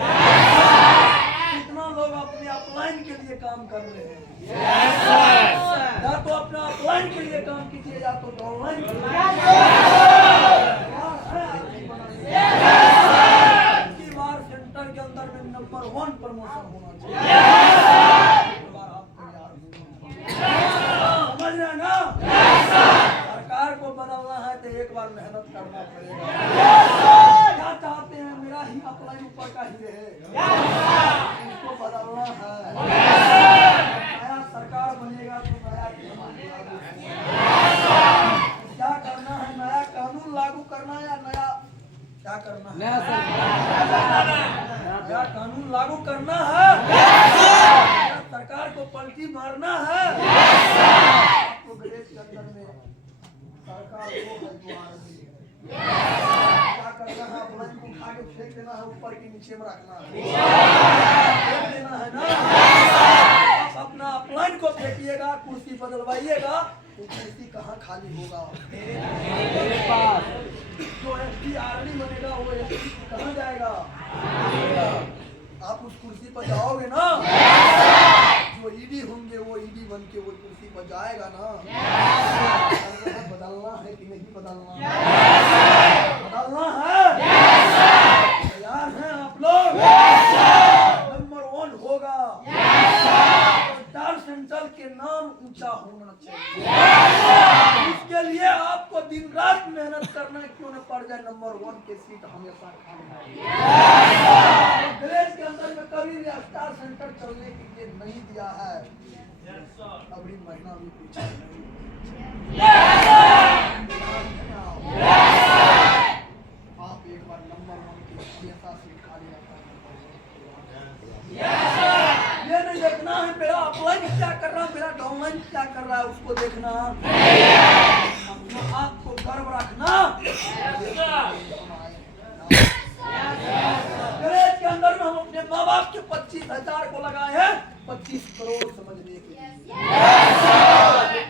कितना लोग अपने अपलाइन के लिए काम कर रहे हैं? या तो अपना अपलाइन के लिए काम कीजिए या तो ऑनलाइन के लिए। की बार सेंटर के अंदर में नंबर 1 प्रमोशन होना चाहिए। समझ रहे हैं ना? सरकार को बदलना है तो एक बार मेहनत करना पड़ेगा। क्या चाहते हैं? मेरा ही अप्लाई ऊपर का ही रहे, उसको बदलना है। नया सरकार बनेगा तो नया क्या करना है? नया कानून लागू करना है या नया क्या करना है? नया कानून लागू करना है। सरकार को पलटी मारना है। आपको ग्रेड के अंदर में सरकार को क्या करना है? अपलाइन को उठा के फेंक देना है, ऊपर के नीचे में रखना है, फेंक देना है ना। आप अपना अपलाइन को फेंकिएगा, कुर्सी बदलवाइएगा तो कुर्सी कहाँ खाली होगा? जो एसपी आरडी बनेगा वो एसपी कहाँ जाएगा? आप उस कुर्सी पर जाओगे ना, जो ईडी होंगे वो ईडी बन के वो कुर्सी पर जाएगा ना। बदलना है कि नहीं बदलना? बदलना है। तैयार हैं आप लोग? नंबर 1 होगा। स्टार सेंट्रल के नाम ऊंचा होना चाहिए। इसके लिए आपको दिन रात में जाए नंबर 1 के सीट हमेशा खाना। गैरेज के अंदर में कभी भी स्टार सेंटर चलने के लिए नहीं दिया है। अभी महीना भी पीछे नहीं। आप एक बार नंबर 1 की हमेशा सीट खाली रखा है। ये नहीं देखना है मेरा अपलाइन क्या कर रहा है, मेरा डाउनलाइन क्या कर रहा है, उसको देखना। अपना आपको गर्व रखना। गैरेज के अंदर में हम अपने माँ बाप के 25,000 को लगाए हैं 25 करोड़ समझने के लिए।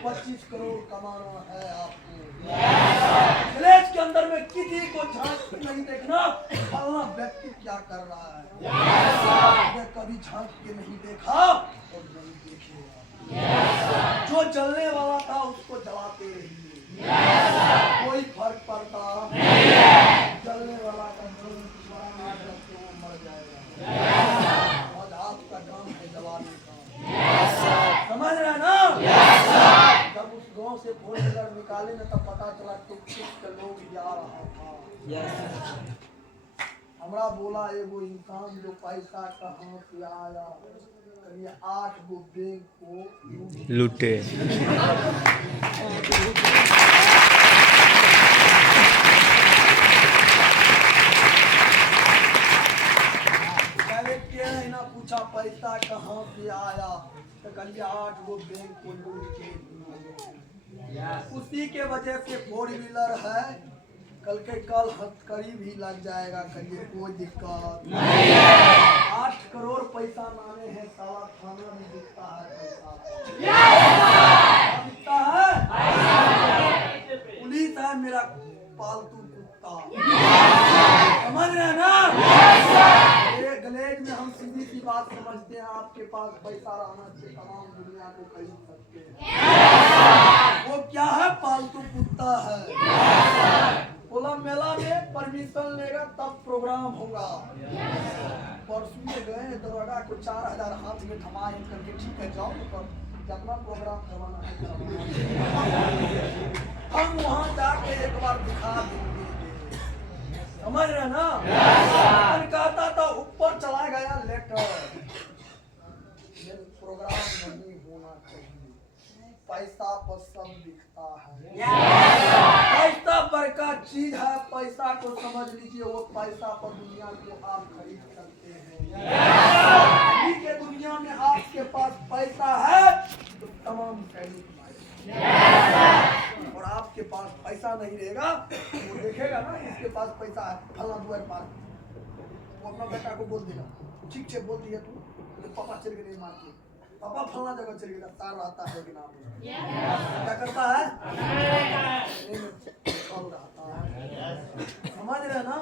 25 करोड़ कमाना है आपको। गैरेज के अंदर में किसी को झांक के नहीं देखना फलाना व्यक्ति क्या कर रहा है। कभी झांक के नहीं देखा और नहीं देखेगा। जो जलने वाला था उसको जलाते रहिए, कोई फर्क पड़ता जलने वाला का वो मर जाएगा। और आपका काम है जलाने का। समझ रहे हैं ना? जब उस गांव से 4 व्हीलर निकाले ना तब पता चला टुक के लोग जा रहा था। हमरा बोला एगो इंसान जो पैसा कहाँ से आया, कहीं 8 गो बैंक को लूटे। ना पूछा पैसा कहाँ से आया तो कहीं 8 गो बैंक को लूट के दिए। उसी के वजह से 4 व्हीलर है, कल के कल हथकड़ी भी लग जाएगा, करिए कोई दिक्कत नहीं। 8 करोड़ पैसा माने हैं, साला थाना भी दिखता है पैसा दिखता है। पुलिस है मेरा पालतू कुत्ता। समझ रहे हैं ना? गैरेज में हम सीधी सी बात समझते हैं, आपके पास पैसा रहना चाहिए, तमाम दुनिया को खरीद सकते हैं। वो क्या है? पालतू कुत्ता है। बोला मेला में परमिशन लेगा तब प्रोग्राम होगा। परसों में गए दरोगा को 4,000 हाथ में थमाए करके ठीक है जाओ पर जितना प्रोग्राम करवाना है हम वहाँ जाके एक बार दिखा देंगे। समझ रहे ना? कहता था ऊपर चला गया लेटर, प्रोग्राम नहीं होना चाहिए, पैसा पर सब दिखता है। पैसा बड़का चीज है, पैसा को समझ लीजिए, वो पैसा पर दुनिया को आप खरीद सकते हैं। अभी के दुनिया में आपके पास पैसा है तो तमाम खरीद और आपके पास पैसा नहीं रहेगा वो देखेगा ना इसके पास पैसा है फला दुआर पार, वो अपना बेटा को बोल देगा ठीक से बोल दिया तू तो पापा चल गए मार के, पापा फला जगह चल गया, तार रहता है कि नाम क्या करता है समझ रहे ना?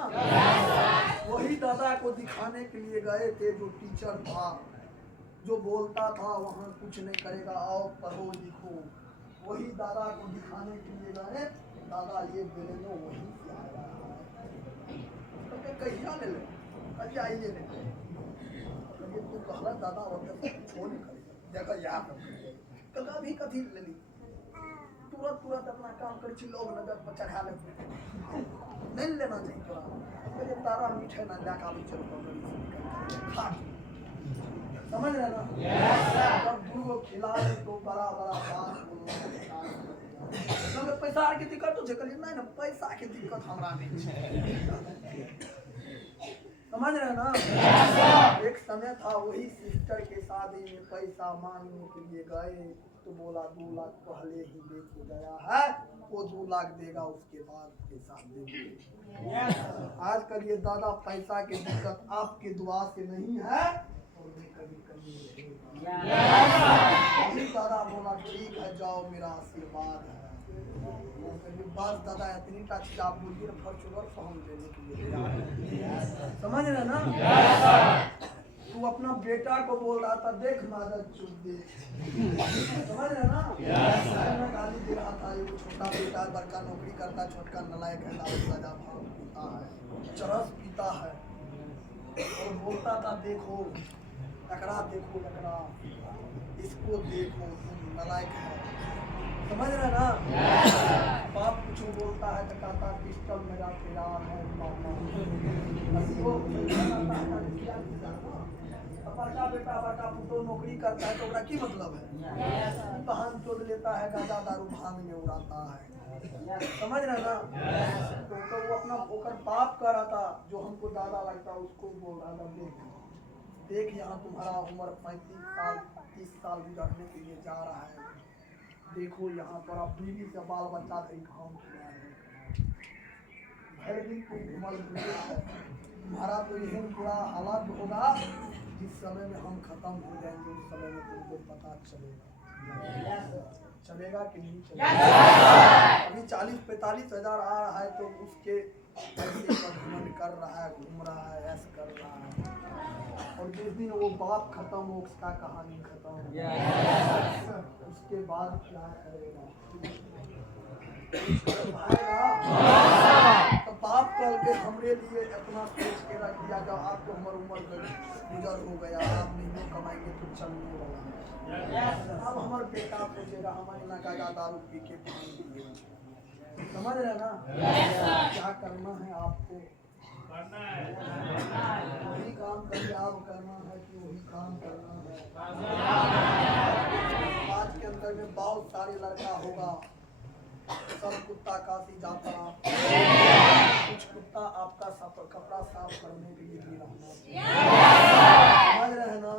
वही दादा को दिखाने के लिए गए थे जो टीचर था, जो बोलता था वहाँ कुछ नहीं करेगा, आओ पढ़ो लिखो। वही दादा को दिखाने के लिए गए, दादा ये बेलेनो वही से आ रहा है, कहिया ले लो, कहिया आइए ले तू कहला दादा होते छोड़ नहीं करेगा, देखो यार कदा भी कथी ले ली तुरंत तुरंत अपना काम कर छी, लोग नजर पर चढ़ा ले नहीं लेना चाहिए तोरा, ये तारा मीठे ना लेका भी चल खा। समझ रहे ना? जब दूगो खिलाए तो बड़ा बड़ा बात बोलो, पैसा के दिक्कत तो कहलिए नहीं ना पैसा के दिक्कत हमरा नहीं है। समझ रहे ना? एक समय था वही सिस्टर के शादी में पैसा मांगने के लिए गए तो बोला 2 लाख पहले ही दे के गया है, वो 2 लाख देगा उसके बाद पैसा देंगे। आजकल ये दादा पैसा की दिक्कत आपके दुआ से नहीं है और कभी कभी दादा बोला ठीक है जाओ मेरा आशीर्वाद है। बस दादा इतनी चीज आप बोलिए फॉर्चूनर हम देने के लिए समझ रहे ना? तू अपना बेटा को बोल रहा था देख मादर चुप दे, समझ रहे ना? मैं गाली दे रहा था, ये छोटा बेटा बड़का नौकरी करता, छोटका नलायक है, दारू गजा भाव पीता है, चरस पीता है और बोलता था देखो लकड़ा, देखो लकड़ा, इसको देखो तुम नलायक है। समझ रहे ना? बाप कुछ बोलता है तो कहता पिस्टल मेरा प्यार है पापा। वो बड़का बेटा बड़का पुतो नौकरी करता है तो ओकरा की मतलब है? बहन चोद लेता है, गांजा दारू भांग में उड़ाता है। समझ रहे ना? तो वो अपना ओकर बाप कह रहा था, जो हमको दादा लगता है उसको बोल रहा था, देख यहाँ तुम्हारा उम्र 35 साल 30 साल गुजरने के लिए जा रहा है। देखो यहाँ पर आप बीवी से बाल बच्चा से काम किया है, हर दिन तुम घुमल फिरे है। तुम्हारा तो यही बुरा हालात होगा, जिस समय में हम खत्म हो जाएंगे उस समय में तुमको पता चलेगा। चलेगा कि नहीं चलेगा? अभी 40-45 हजार आ रहा है तो उसके पैसे पर घमंड कर रहा है, घूम रहा है, ऐसा कर रहा है। और जिस दिन वो बाप खत्म हो, उसका कहानी खत्म हो, उसके बाद क्या करेगा? तो बाप कल के हमरे लिए इतना सोच के रख दिया, जब आपको हमारी उम्र गुजर हो गया, आप नहीं कमाएंगे तो चलने वाला। अब हमारे बेटा सोचेगा हमारे ना का दारू पी के पानी पिएगा। समझ रहे ना? क्या करना है आपको? वही काम करिए, आप करना है कि वही काम करना है। आज के अंदर में बहुत सारे लड़का होगा, सब कुत्ता काशी जाता, कुछ कुत्ता आपका कपड़ा साफ करने के लिए भी रहना। समझ रहे ना?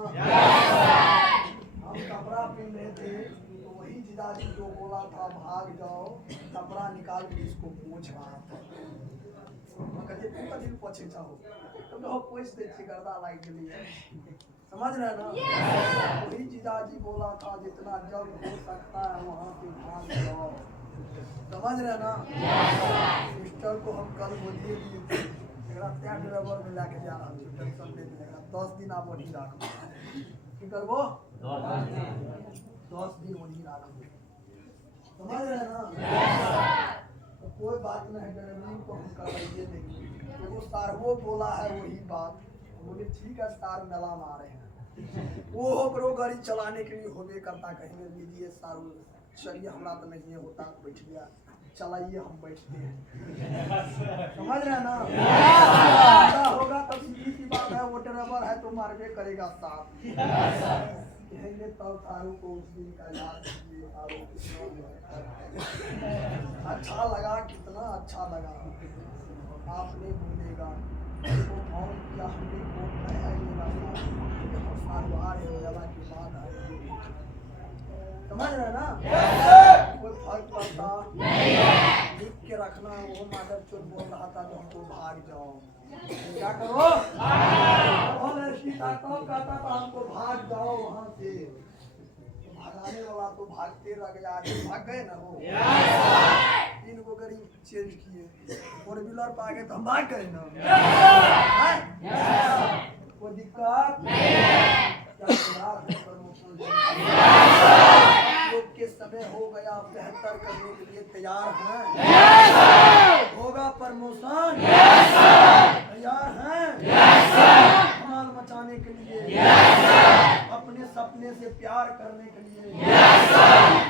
हम कपड़ा पहन रहे थे तो वही जिदाजी जो बोला था भाग जाओ, कपड़ा निकाल के इसको पोंछ रहा था। कहिए तुम कभी पोछे चाहो तो पोछ दे गर्दा लाइक के लिए। समझ रहे ना? वही जिदाजी बोला था जितना जल्द हो सकता है वहाँ से भाग जाओ। समझ रहे ना? सिस्टर को हम कल बोलिए दिए थे, क्या ड्राइवर में लेके जा रहा हूँ, टेंशन नहीं मिलेगा, 10 दिन आप वहीं रखो। की करबो? 10 दिन वहीं रखो। समझ रहे ना? तो कोई बात नहीं, ड्राइवरिंग तो हम करवाइए देंगे। वो सार वो बोला है वही बात, बोले ठीक है सार मेला में आ रहे हैं, वो करो गाड़ी चलाने के लिए होबे करता, कहेंगे लीजिए सारू चलिए, हमारा तो नहीं होता बैठ गया, चलाइए हम बैठते हैं। समझ रहे ना? होगा तब सीधी सी बात है, वो ड्राइवर है तो मारबे करेगा साथ। कहेंगे तब सारू को उस दिन का याद कीजिए, सारू अच्छा लगा, कितना अच्छा लगा, आपने भूलेगा तो फोन किया हमने को आइएगा सारू आ रहे हो जला के बाद आएंगे। समझ रहे ना? कोई फर्क पड़ता लिख के रखना। वो माधव चोर बोल रहा था तो हमको भाग जाओ, क्या करो? सीता कब कहता था हमको भाग जाओ वहाँ से, तो भागाने वाला तो भागते रह गया, भाग गए ना। वो 3 गो गाड़ी चेंज किए, 4 व्हीलर पर आ गए तो हम भाग गए ना। कोई दिक्कत के समय हो गया, बेहतर करने के लिए तैयार हैं? होगा प्रमोशन? तैयार हैं? धमाल मचाने के लिए, अपने सपने से प्यार करने के लिए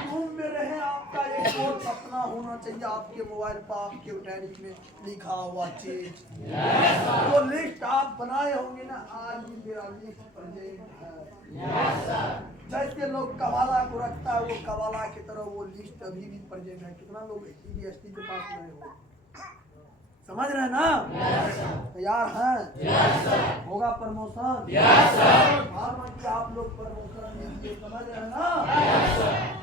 घूम में रहे। आपका एक और सपना होना चाहिए आपके मोबाइल पर, आपके डायरी में लिखा हुआ चीज। वो लिस्ट आप बनाए होंगे ना, आज भी मेरा लिस्ट प्रेजेंट है। जैसे लोग कवाला को रखता है, वो कवाला की तरह वो लिस्ट अभी भी प्रेजेंट है। कितना लोग CBST के पास गए हो? समझ रहे ना? तैयार हैं? होगा प्रमोशन? आप लोग प्रमोशन लीजिए। समझ रहे हैं ना?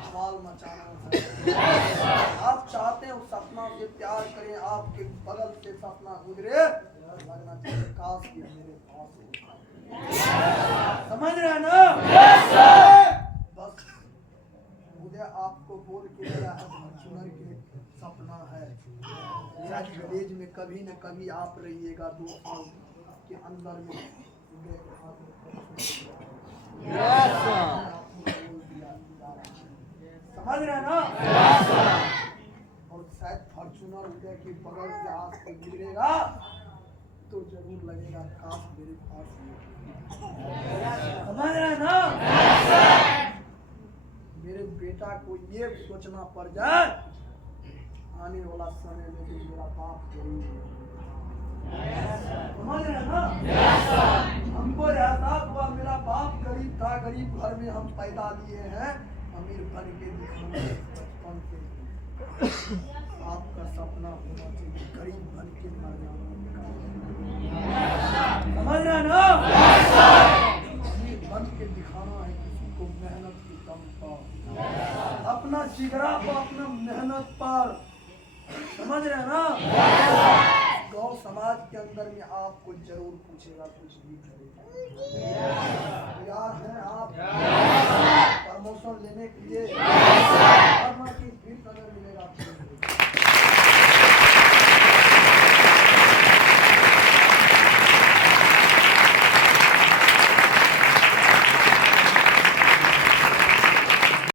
धमाल मचाना है। आप चाहते हैं उस सपना से प्यार करें, आपके बगल से सपना गुजरे, लगना चाहिए काश कि मेरे पास होता। समझ रहे हैं ना? बस मुझे आपको बोल के दिया है, फॉर्च्यूनर के सपना है। विलेज में कभी न कभी आप रहिएगा, 2 साल के अंदर में समझ रहे हैं ना? और शायद फॉर्च्यूनर उदय के बगल से आपको गुजरेगा तो जरूर लगेगा काश मेरे पास। समझ रहे हैं ना? मेरे बेटा को ये सोचना पड़ जाए आने वाला समय में भी मेरा बाप गरीब समझ रहे हैं ना। हमको एहसास हुआ मेरा बाप गरीब था, गरीब घर में हम पैदा लिए हैं, अमीर बन के दिखाना है बचपन से। आपका सपना होना चाहिए गरीब बन के मर जाना। समझ रहे हैं ना। अमीर बन के दिखाना है किसी को मेहनत की दम पर, अपना जिगरा पर, अपना मेहनत पर। समझ रहे हैं ना। गौ समाज के अंदर में आपको जरूर पूछेगा, कुछ भी करेगा। तैयार हैं आप प्रमोशन लेने के लिए?